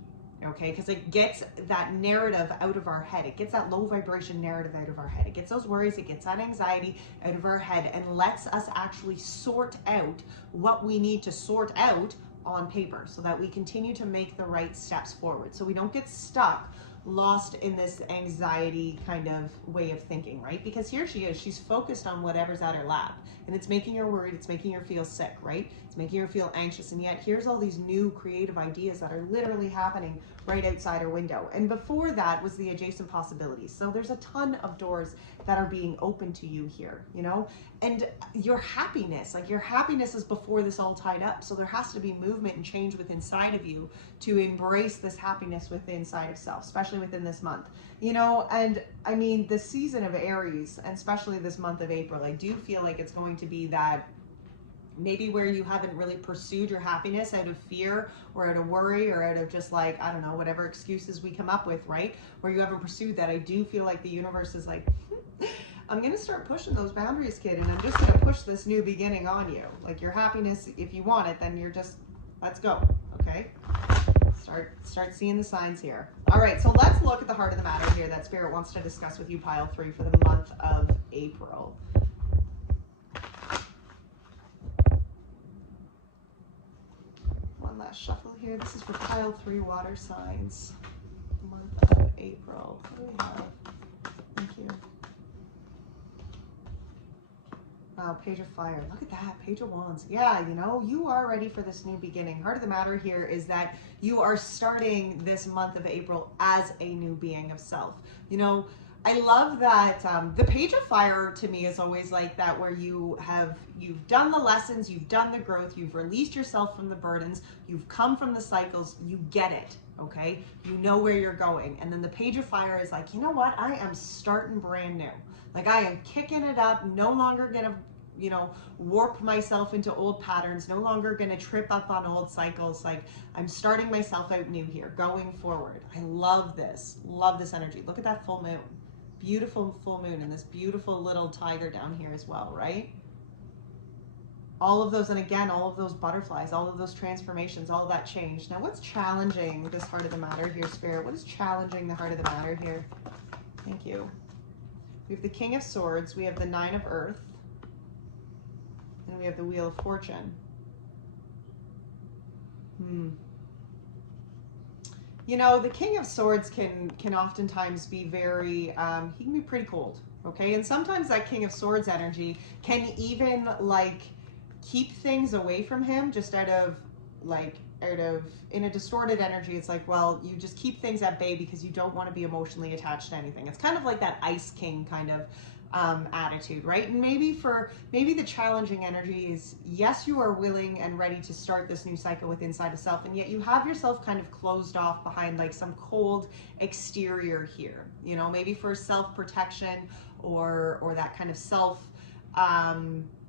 Okay, because it gets that narrative out of our head. It gets that low vibration narrative out of our head. It gets those worries, it gets that anxiety out of our head, and lets us actually sort out what we need to sort out on paper so that we continue to make the right steps forward. So we don't get stuck, lost in this anxiety kind of way of thinking, right? Because here she is, she's focused on whatever's at her lap, and it's making her worried, it's making her feel sick, right? It's making her feel anxious, and yet here's all these new creative ideas that are literally happening right outside her window. And before that was the adjacent possibilities. So there's a ton of doors that are being open to you here, and your happiness, like your happiness is before this all tied up. So there has to be movement and change within inside of you to embrace this happiness within inside of self, especially within this month, and I mean, the season of Aries, and especially this month of April, I do feel like it's going to be that maybe where you haven't really pursued your happiness out of fear or out of worry or out of just like, I don't know, whatever excuses we come up with, right? Where you haven't pursued that. I do feel like the universe is like, I'm going to start pushing those boundaries, kid, and I'm just going to push this new beginning on you. Like your happiness, if you want it, then you're just, let's go, okay? Start seeing the signs here. All right, so let's look at the heart of the matter here that Spirit wants to discuss with you, pile 3, for the month of April. One last shuffle here. This is for pile 3, water signs, month of April. What do we have? Thank you. Wow, Page of Fire. Look at that, Page of Wands. Yeah, you know, you are ready for this new beginning. Heart of the matter here is that you are starting this month of April as a new being of self. You know, I love that the Page of Fire to me is always like that, where you've done the lessons, you've done the growth, you've released yourself from the burdens, you've come from the cycles, you get it, okay? You know where you're going. And then the Page of Fire is like, you know what? I am starting brand new. Like, I am kicking it up, no longer gonna, you know, warp myself into old patterns, no longer gonna trip up on old cycles. Like, I'm starting myself out new here, going forward. I love this energy. Look at that full moon. Beautiful full moon, and this beautiful little tiger down here as well, right? All of those, and again, all of those butterflies, all of those transformations, all of that change. Now, what's challenging this heart of the matter here, Spirit? What is challenging the heart of the matter here? Thank you. We have the King of Swords, we have the Nine of Earth, and we have the Wheel of Fortune. You know, the King of Swords can oftentimes be very, he can be pretty cold, okay? And sometimes that King of Swords energy can even, like, keep things away from him, just out of, in a distorted energy. It's like, well, you just keep things at bay because you don't want to be emotionally attached to anything. It's kind of like that Ice King kind of attitude, right? And maybe the challenging energy is, yes, you are willing and ready to start this new cycle with inside of self, and yet you have yourself kind of closed off behind like some cold exterior here, you know, maybe for self-protection or that kind of self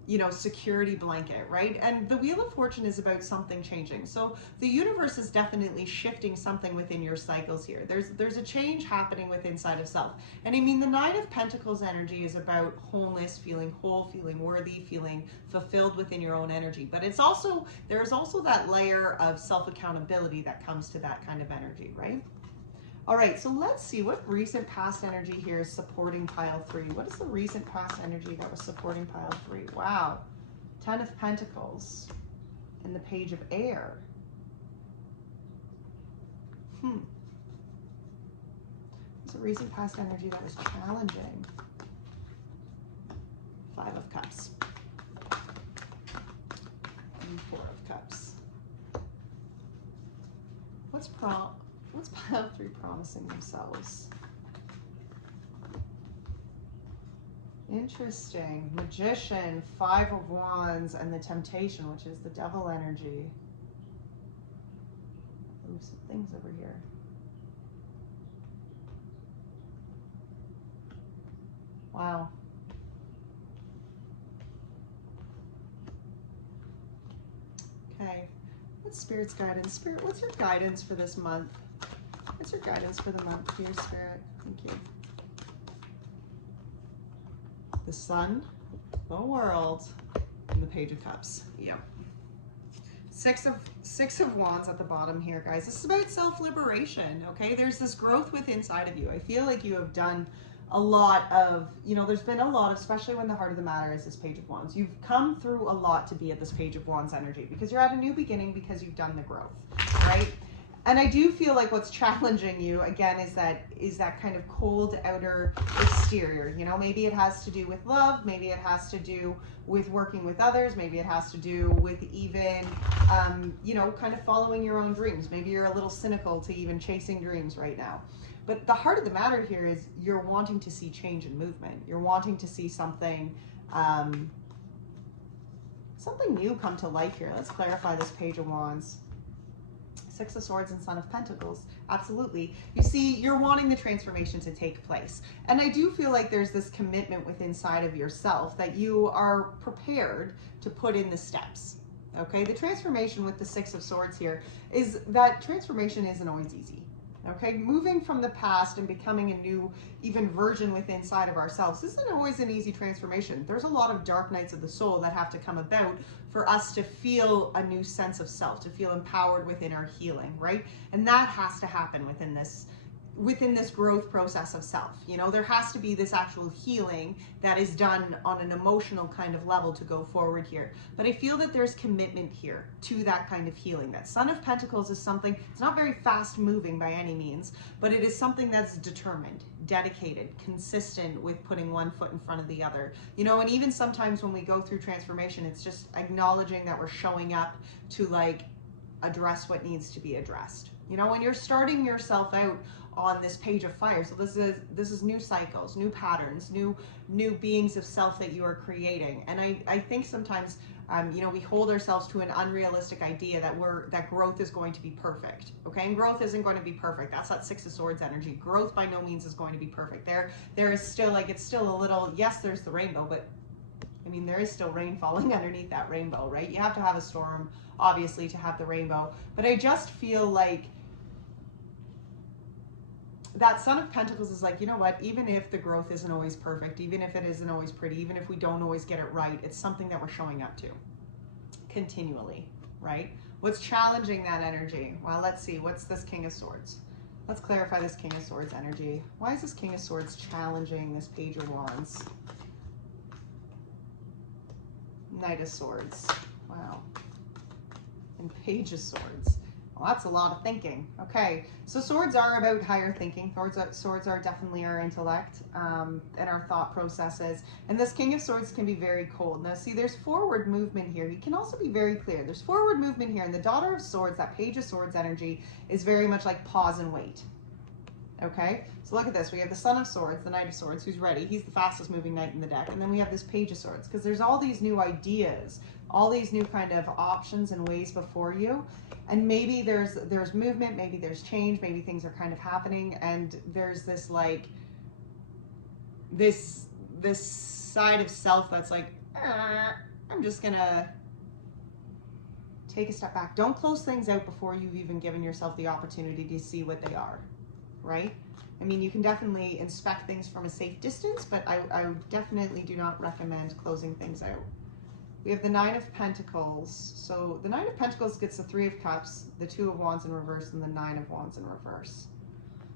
you know, security blanket, right? And the Wheel of Fortune is about something changing. So the universe is definitely shifting something within your cycles here. There's a change happening within inside of self. And I mean, the Nine of Pentacles energy is about wholeness, feeling whole, feeling worthy, feeling fulfilled within your own energy. But it's also, there's also that layer of self-accountability that comes to that kind of energy, right? All right, so let's see what recent past energy here is supporting pile 3. What is the recent past energy that was supporting pile 3? Wow. 10 of Pentacles and the Page of Air. What's the recent past energy that was challenging? 5 of Cups. And 4 of Cups. What's pile 3 promising themselves? Interesting. Magician, 5 of Wands, and the Temptation, which is the Devil energy. Ooh, some things over here. Wow. Okay. What's Spirit's guidance? Spirit, what's your guidance for this month? What's your guidance for the month, dear Spirit? Thank you. The Sun, the World, and the Page of Cups. Yep. Six of Wands at the bottom here, guys. This is about self-liberation, okay? There's this growth within inside of you. I feel like you have done a lot of, you know, there's been a lot of, especially when the heart of the matter is this Page of Wands. You've come through a lot to be at this Page of Wands energy because you're at a new beginning, because you've done the growth, right? And I do feel like what's challenging you, again, is that kind of cold outer exterior. You know, maybe it has to do with love. Maybe it has to do with working with others. Maybe it has to do with even, you know, kind of following your own dreams. Maybe you're a little cynical to even chasing dreams right now. But the heart of the matter here is you're wanting to see change and movement. You're wanting to see something, something new come to life here. Let's clarify this Page of Wands. 6 of Swords and Son of Pentacles. Absolutely. You see, you're wanting the transformation to take place. And I do feel like there's this commitment within inside of yourself that you are prepared to put in the steps. Okay? The transformation with the 6 of Swords here is that transformation isn't always easy. Okay? Moving from the past and becoming a new, even version within inside of ourselves isn't always an easy transformation. There's a lot of dark nights of the soul that have to come about for us to feel a new sense of self, to feel empowered within our healing, right? And that has to happen within within this growth process of self. You know, there has to be this actual healing that is done on an emotional kind of level to go forward here. But I feel that there's commitment here to that kind of healing. That Son of Pentacles is something, it's not very fast moving by any means, but it is something that's determined, dedicated, consistent with putting one foot in front of the other. You know, and even sometimes when we go through transformation, it's just acknowledging that we're showing up to like address what needs to be addressed. You know, when you're starting yourself out on this page of fire, so this is new cycles, new patterns, new beings of self that you are creating. And I think sometimes you know, we hold ourselves to an unrealistic idea that growth is going to be perfect. Okay, and growth isn't going to be perfect. That's that Six of Swords energy. Growth by no means is going to be perfect. There is still, like, it's still a little, yes, there's the rainbow, but I mean, there is still rain falling underneath that rainbow, right? You have to have a storm, obviously, to have the rainbow. But I just feel like that Son of Pentacles is like, you know what, even if the growth isn't always perfect, even if it isn't always pretty, even if we don't always get it right, it's something that we're showing up to continually, right? What's challenging that energy? Well, let's see. What's this King of Swords? Let's clarify this King of Swords energy. Why is this King of Swords challenging this Page of Wands? Knight of Swords. Wow. And Page of Swords. Well, that's a lot of thinking. Okay, so swords are about higher thinking. Swords are definitely our intellect and our thought processes. And this King of Swords can be very cold. Now, see, there's forward movement here. You can also be very clear. There's forward movement here. And the Daughter of Swords, that Page of Swords energy, is very much like pause and wait. Okay, so look at this. We have the Son of Swords, the Knight of Swords, who's ready. He's the fastest moving knight in the deck. And then we have this Page of Swords, because there's all these new ideas, all these new kind of options and ways before you. And maybe there's movement, maybe there's change, maybe things are kind of happening, and there's this like this side of self that's like, I'm just gonna take a step back. Don't close things out before you've even given yourself the opportunity to see what they are, right? I mean, you can definitely inspect things from a safe distance, but I definitely do not recommend closing things out. We have the Nine of Pentacles. So the Nine of Pentacles gets the Three of Cups, the Two of Wands in reverse, and the Nine of Wands in reverse.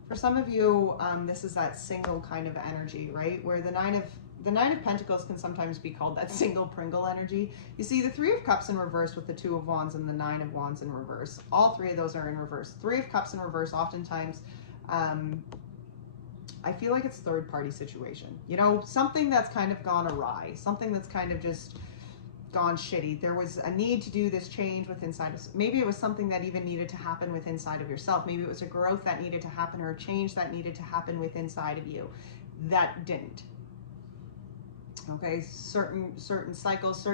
For some of you, this is that single kind of energy, right? Where the Nine of Pentacles can sometimes be called that single Pringle energy. You see the Three of Cups in reverse with the Two of Wands and the Nine of Wands in reverse. All three of those are in reverse. Three of Cups in reverse, oftentimes, I feel like it's third-party situation. You know, something that's kind of gone awry, something that's kind of just gone shitty. There was a need to do this change with inside of, maybe it was something that even needed to happen with inside of yourself. Maybe it was a growth that needed to happen or a change that needed to happen with inside of you that didn't. Okay, certain cycles,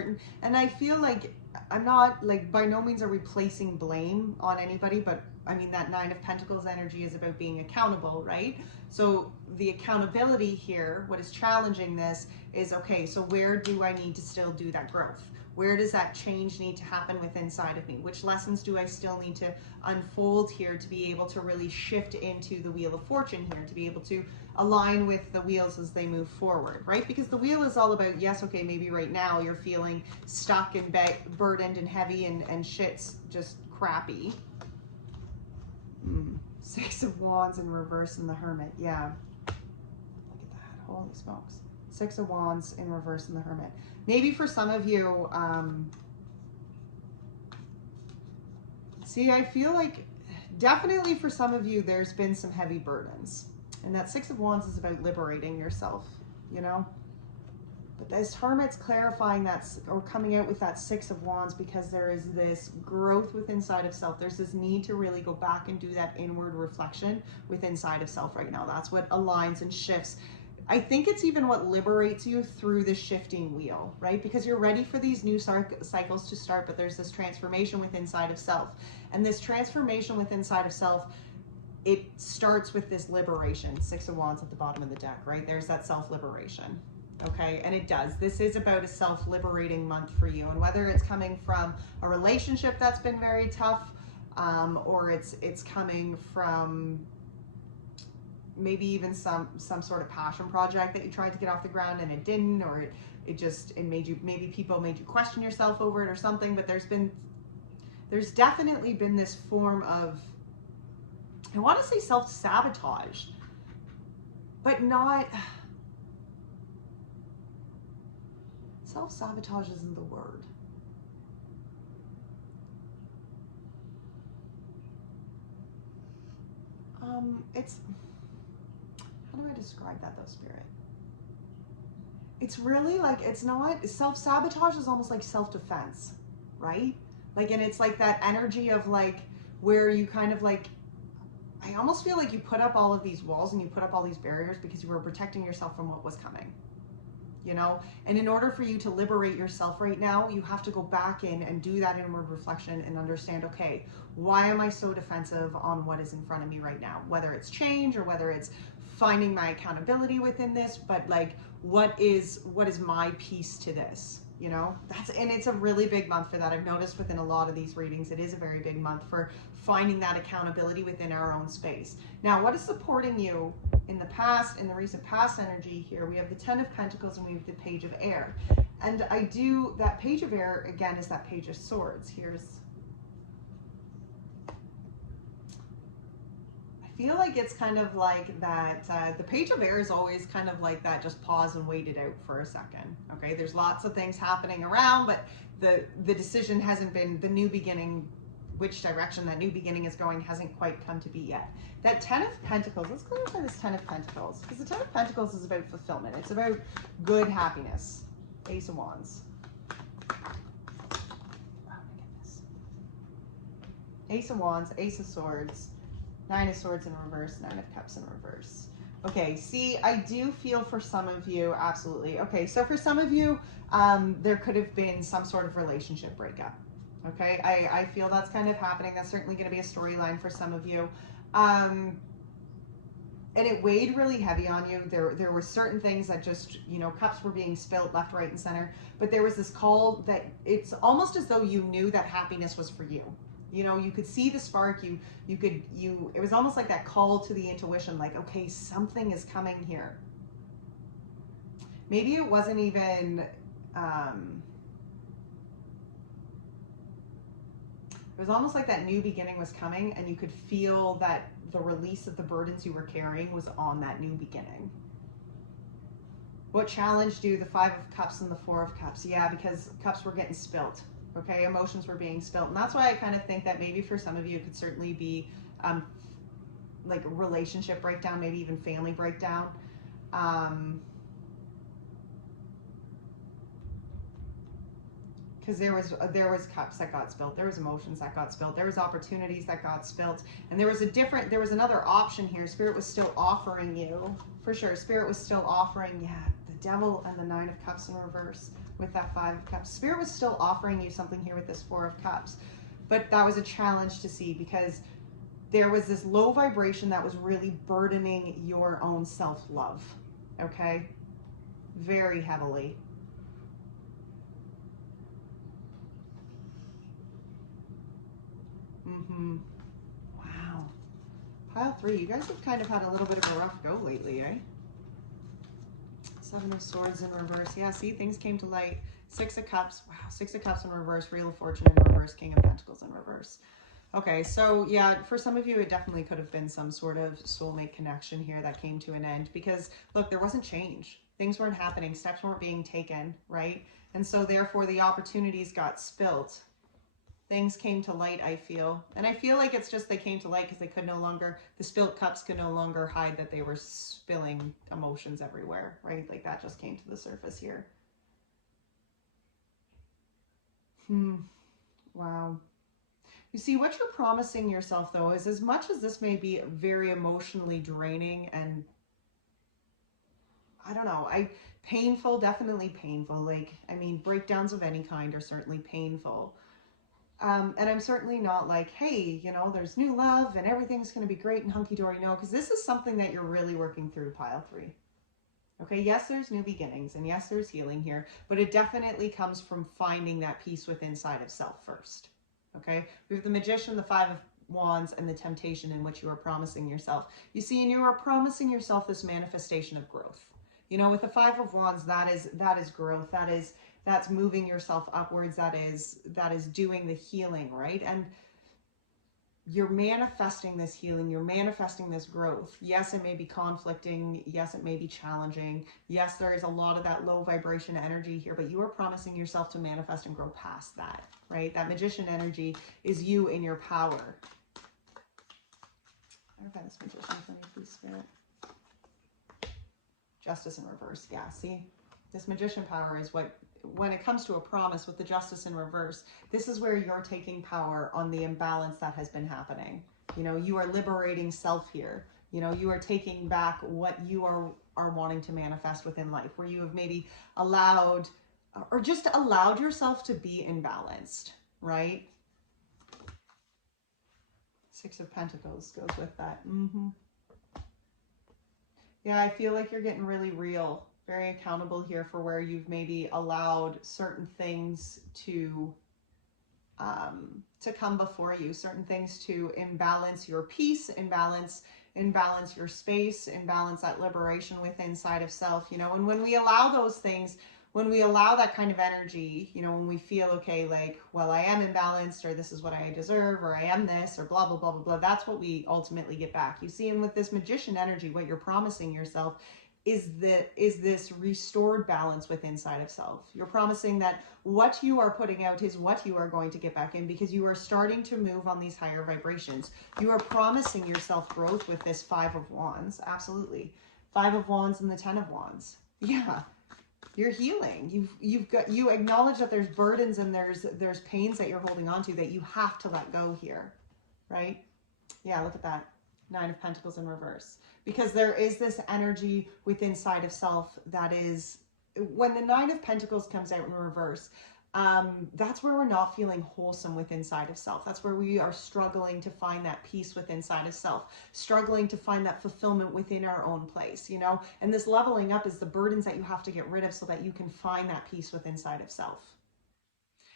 and I feel like I'm not, like, by no means are we placing blame on anybody, but I mean, that Nine of Pentacles energy is about being accountable, right? So the accountability here, what is challenging this is, okay, so where do I need to still do that growth? Where does that change need to happen within inside of me? Which lessons do I still need to unfold here to be able to really shift into the Wheel of Fortune here, to be able to align with the wheels as they move forward, right? Because the wheel is all about, yes, okay, maybe right now you're feeling stuck and burdened and heavy and shit's just crappy. Six of Wands in reverse and the Hermit. Yeah. Look at that. Holy smokes. Six of Wands in reverse and the Hermit. Maybe for some of you, see, I feel like definitely for some of you, there's been some heavy burdens. And that Six of Wands is about liberating yourself, you know? But this Hermit's clarifying that, or coming out with that Six of Wands, because there is this growth within inside of self. There's this need to really go back and do that inward reflection within inside of self right now. That's what aligns and shifts. I think it's even what liberates you through the shifting wheel, right? Because you're ready for these new cycles to start, but there's this transformation within inside of self. And this transformation within inside of self, it starts with this liberation. Six of Wands at the bottom of the deck, right? There's that self-liberation. Okay, and it does. This is about a self-liberating month for you, and whether it's coming from a relationship that's been very tough, or it's coming from maybe even some sort of passion project that you tried to get off the ground and it didn't, or it made you, maybe people made you question yourself over it or something. But there's definitely been this form of I want to say self-sabotage, but not, self-sabotage isn't the word. It's, how do I describe that though, Spirit? It's really like, it's not, self-sabotage is almost like self-defense, right? Like, and it's like that energy of like, where you kind of like, I almost feel like you put up all of these walls and you put up all these barriers because you were protecting yourself from what was coming, you know? And in order for you to liberate yourself right now, you have to go back in and do that inward reflection and understand, okay, why am I so defensive on what is in front of me right now? Whether it's change or whether it's finding my accountability within this, but like, what is my piece to this? You know, and it's a really big month for that. I've noticed within a lot of these readings, it is a very big month for finding that accountability within our own space. Now, what is supporting you in the past, in the recent past energy here? We have the 10 of Pentacles and we have the Page of Air. And that Page of Air, again, is that Page of Swords. I feel like it's kind of like that, the Page of Air is always kind of like that, just pause and wait it out for a second, okay? There's lots of things happening around, but the decision hasn't been, the new beginning, which direction that new beginning is going hasn't quite come to be yet. That 10 of Pentacles, let's clarify this 10 of Pentacles, because the 10 of Pentacles is about fulfillment. It's about good happiness. Ace of Wands. Oh my goodness. Ace of Wands, Ace of Swords, 9 of Swords in reverse, 9 of Cups in reverse. Okay, see, I do feel for some of you, absolutely. Okay, so for some of you, there could have been some sort of relationship breakup. Okay, I feel that's kind of happening. That's certainly going to be a storyline for some of you. And it weighed really heavy on you. There were certain things that just, you know, cups were being spilled left, right, and center. But there was this call that it's almost as though you knew that happiness was for you. You know, you could see the spark, it was almost like that call to the intuition, like, okay, something is coming here. Maybe it wasn't even, it was almost like that new beginning was coming and you could feel that the release of the burdens you were carrying was on that new beginning. What challenged you? The 5 of Cups and the 4 of Cups. Yeah, because cups were getting spilt. Okay, emotions were being spilt. And that's why I kind of think that maybe for some of you, it could certainly be like a relationship breakdown, maybe even family breakdown. Because there was cups that got spilled, there was emotions that got spilled, there was opportunities that got spilled, and there was another option here. Spirit was still offering you, for sure. Spirit was still offering, yeah, the Devil and the 9 of Cups in reverse with that 5 of Cups. Spirit was still offering you something here with this 4 of Cups, but that was a challenge to see because there was this low vibration that was really burdening your own self-love, okay, very heavily. Wow. Pile 3, you guys have kind of had a little bit of a rough go lately, eh? 7 of Swords in reverse. Yeah, see, things came to light. 6 of Cups. Wow, 6 of Cups in reverse. Wheel of Fortune in reverse. King of Pentacles in reverse. Okay, so yeah, for some of you, it definitely could have been some sort of soulmate connection here that came to an end because, look, there wasn't change. Things weren't happening. Steps weren't being taken, right? And so therefore, the opportunities got spilt. Things came to light, I feel. And I feel like it's just they came to light because they could no longer, the spilt cups could no longer hide that they were spilling emotions everywhere, right? Like that just came to the surface here. Wow. You see, what you're promising yourself, though, is as much as this may be very emotionally draining and, I don't know, painful, definitely painful. Like, I mean, breakdowns of any kind are certainly painful. And I'm certainly not like, hey, you know, there's new love and everything's going to be great and hunky-dory. No, because this is something that you're really working through, pile 3. Okay, yes, there's new beginnings, and yes, there's healing here, but it definitely comes from finding that peace within inside of self first. Okay, we have the Magician, the 5 of Wands, and the temptation in which you are promising yourself. You see, and you are promising yourself this manifestation of growth. You know, with the 5 of Wands, that is growth. That's moving yourself upwards. That is doing the healing, right? And you're manifesting this healing, you're manifesting this growth. Yes, it may be conflicting. Yes, it may be challenging. Yes, there is a lot of that low vibration energy here, but you are promising yourself to manifest and grow past that, right? That magician energy is you in your power. Clarify this magician for me, please, Spirit. Justice in reverse. Yeah, see? This magician power is what, when it comes to a promise with the justice in reverse, this is where you're taking power on the imbalance that has been happening. You know, you are liberating self here. You know, you are taking back what you are wanting to manifest within life, where you have maybe allowed, or just allowed yourself to be imbalanced, right? Six of Pentacles goes with that. Yeah, I feel like you're getting really real, very accountable here for where you've maybe allowed certain things to come before you, certain things to imbalance your peace, imbalance your space, imbalance that liberation within inside of self, you know. And when we allow those things, when we allow that kind of energy, you know, when we feel, okay, like, well, I am imbalanced, or this is what I deserve, or I am this, or blah, blah, blah, blah, blah, that's what we ultimately get back. You see, and with this magician energy, what you're promising yourself is this restored balance with inside of self. You're promising that what you are putting out is what you are going to get back in, because you are starting to move on these higher vibrations. You are promising yourself growth with this Five of Wands. Absolutely. Five of Wands and the Ten of Wands. Yeah. You're healing. You acknowledge that there's burdens and there's pains that you're holding on to that you have to let go here, right? Yeah, look at that. Nine of Pentacles in reverse. Because there is this energy within inside of self that is, when the Nine of Pentacles comes out in reverse, that's where we're not feeling wholesome within inside of self. That's where we are struggling to find that peace within inside of self, struggling to find that fulfillment within our own place, you know. And this leveling up is the burdens that you have to get rid of so that you can find that peace within inside of self.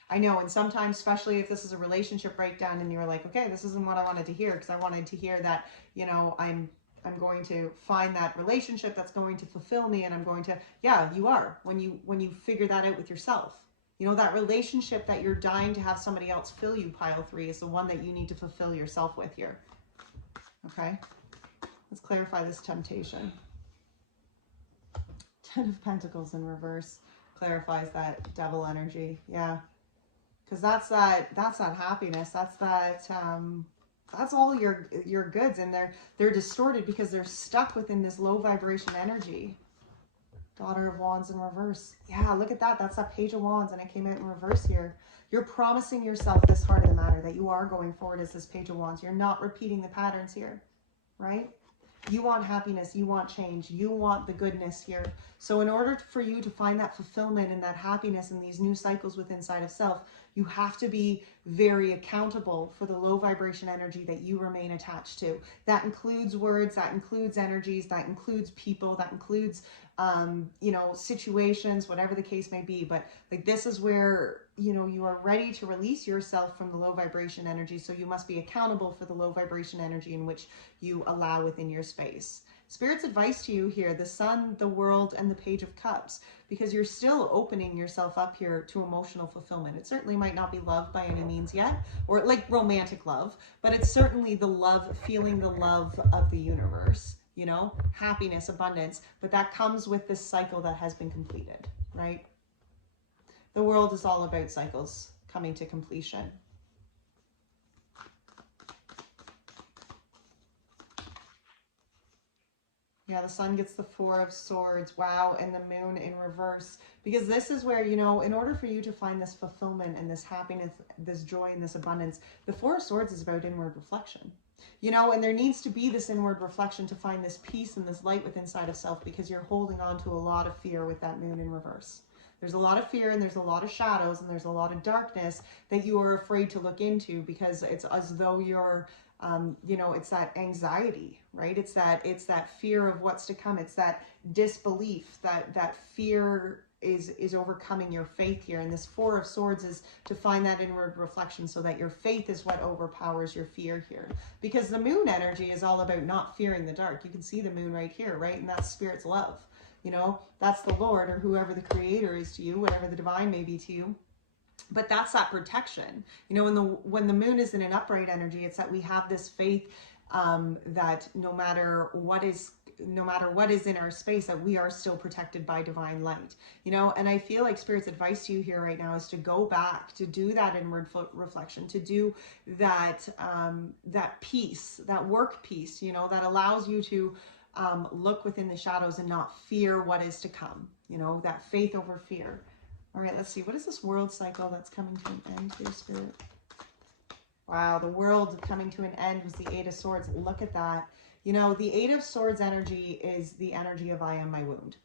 I know, and sometimes, especially if this is a relationship breakdown and you're like, okay, this isn't what I wanted to hear, because I wanted to hear that, you know, I'm going to find that relationship that's going to fulfill me, and I'm going to, yeah, you are, when you figure that out with yourself. You know, that relationship that you're dying to have somebody else fill you, pile 3, is the one that you need to fulfill yourself with here. Okay? Let's clarify this temptation. Ten of Pentacles in reverse clarifies that devil energy. Yeah. Because that's that happiness. That's that, that's all your goods, and they're distorted because they're stuck within this low vibration energy. Daughter of Wands in reverse. Yeah, look at that. That's that Page of Wands, and it came out in reverse here. You're promising yourself this heart of the matter, that you are going forward as this Page of Wands. You're not repeating the patterns here, right? You want happiness. You want change. You want the goodness here. So in order for you to find that fulfillment and that happiness in these new cycles within inside of self, you have to be very accountable for the low vibration energy that you remain attached to. That includes words, that includes energies, that includes people, that includes, you know, situations, whatever the case may be. But like, this is where, you know, you are ready to release yourself from the low vibration energy. So you must be accountable for the low vibration energy in which you allow within your space. Spirit's advice to you here, the Sun, the World, and the Page of Cups, because you're still opening yourself up here to emotional fulfillment. It certainly might not be love by any means yet, or like romantic love, but it's certainly the love, feeling the love of the universe, you know, happiness, abundance, but that comes with this cycle that has been completed, right? The World is all about cycles coming to completion. Yeah, the Sun gets the Four of Swords, wow, and the Moon in reverse. Because this is where, you know, in order for you to find this fulfillment and this happiness, this joy and this abundance, the Four of Swords is about inward reflection. You know, and there needs to be this inward reflection to find this peace and this light within inside of self, because you're holding on to a lot of fear with that Moon in reverse. There's a lot of fear, and there's a lot of shadows, and there's a lot of darkness that you are afraid to look into, because it's as though you're, you know, it's that anxiety, right? It's that fear of what's to come. It's that disbelief, that fear is overcoming your faith here. And this Four of Swords is to find that inward reflection so that your faith is what overpowers your fear here. Because the Moon energy is all about not fearing the dark. You can see the Moon right here, right? And that's Spirit's love. You know, that's the Lord, or whoever the Creator is to you, whatever the divine may be to you. But that's that protection. You know, when the moon is in an upright energy, it's that we have this faith that no matter what is in our space, that we are still protected by divine light. You know, and I feel like Spirit's advice to you here right now is to go back, to do that inward reflection, to do that that peace, that work peace, you know, that allows you to look within the shadows and not fear what is to come. You know, that faith over fear. All right, let's see. What is this world cycle that's coming to an end here, Spirit? Wow, the world coming to an end was the Eight of Swords. Look at that. You know, the Eight of Swords energy is the energy of I am my wound.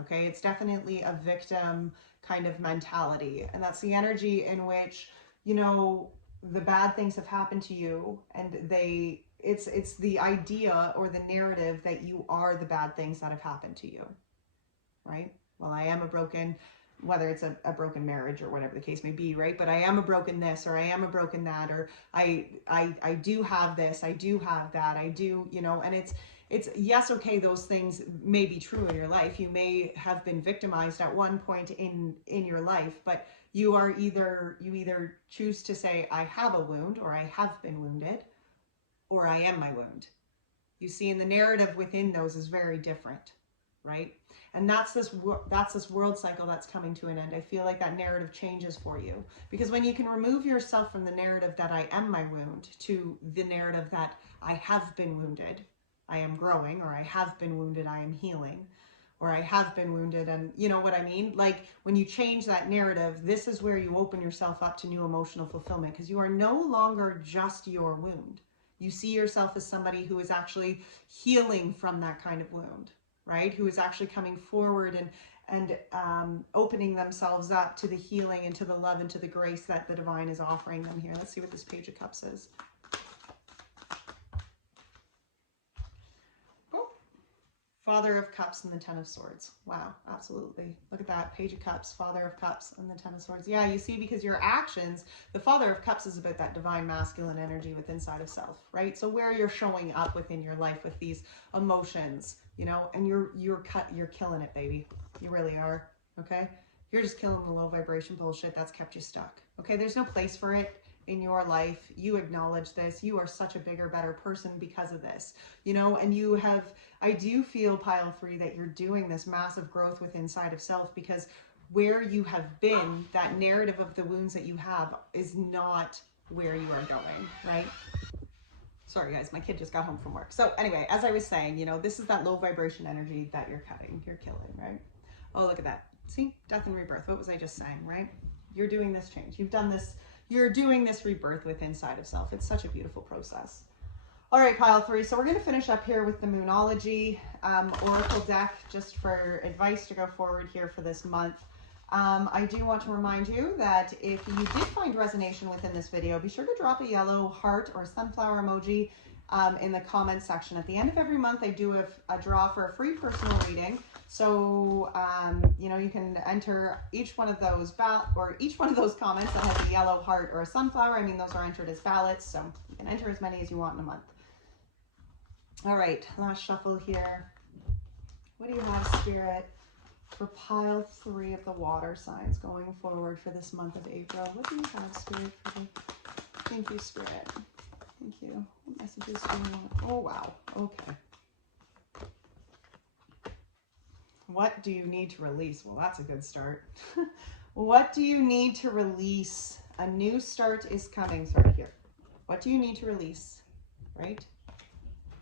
Okay, it's definitely a victim kind of mentality. And that's the energy in which, you know, the bad things have happened to you, and it's the idea or the narrative that you are the bad things that have happened to you, right? Well, I am a broken, whether it's a broken marriage or whatever the case may be, right? But I am a broken this, or I am a broken that, or I do have this, I do have that, I do, you know, and it's yes, okay, those things may be true in your life. You may have been victimized at one point in your life, but you either choose to say, I have a wound, or I have been wounded, or I am my wound. You see, and the narrative within those is very different, right? And that's this world cycle that's coming to an end. I feel like that narrative changes for you, because when you can remove yourself from the narrative that I am my wound to the narrative that I have been wounded, I am growing, or I have been wounded, I am healing, or I have been wounded, and you know what I mean? Like when you change that narrative, this is where you open yourself up to new emotional fulfillment, because you are no longer just your wound. You see yourself as somebody who is actually healing from that kind of wound. Right? Who is actually coming forward and opening themselves up to the healing and to the love and to the grace that the divine is offering them here. Let's see what this Page of Cups is. Oh, Father of Cups and the Ten of Swords. Wow, absolutely. Look at that. Page of Cups, Father of Cups, and the Ten of Swords. Yeah, you see, because your actions, the Father of Cups is about that divine masculine energy within inside of self, right? So where you're showing up within your life with these emotions, you know, and you're killing it, baby. You really are, okay? You're just killing the low vibration bullshit that's kept you stuck, okay? There's no place for it in your life. You acknowledge this. You are such a bigger, better person because of this, you know, and you have, I do feel, Pile 3, that you're doing this massive growth within inside of self, because where you have been, that narrative of the wounds that you have is not where you are going, right? Sorry guys, my kid just got home from work. So anyway, as I was saying, you know, this is that low vibration energy that you're cutting, you're killing, right? Oh, look at that. See, death and rebirth. What was I just saying, right? You're doing this change. You've done this, you're doing this rebirth within inside of self. It's such a beautiful process. All right, Pile 3. So we're going to finish up here with the Moonology Oracle deck, just for advice to go forward here for this month. I do want to remind you that if you did find resonation within this video, be sure to drop a yellow heart or sunflower emoji in the comments section. At the end of every month, I do a draw for a free personal reading. So, you know, you can enter each one of those each one of those comments that has a yellow heart or a sunflower. I mean, those are entered as ballots, so you can enter as many as you want in a month. All right, last shuffle here. What do you have, Spirit, for Pile 3 of the water signs going forward for this month of April? What do you have, Spirit, for me? Thank you, Spirit. Thank you. What messages do you want? Oh, wow. Okay. What do you need to release? Well, that's a good start. What do you need to release? A new start is coming. Sorry, here. What do you need to release? Right?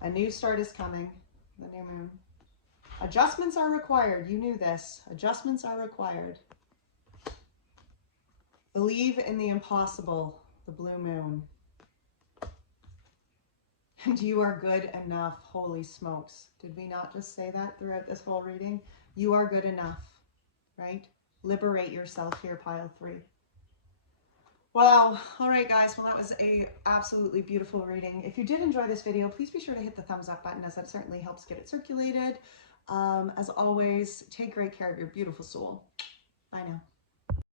A new start is coming. The new moon. Adjustments are required. You knew this. Adjustments are required. Believe in the impossible. The blue moon. And you are good enough. Holy smokes. Did we not just say that throughout this whole reading? You are good enough, right? Liberate yourself here, Pile 3. Wow. All right, guys. Well, that was a absolutely beautiful reading. If you did enjoy this video, please be sure to hit the thumbs up button, as that certainly helps get it circulated. As always, take great care of your beautiful soul. Bye now.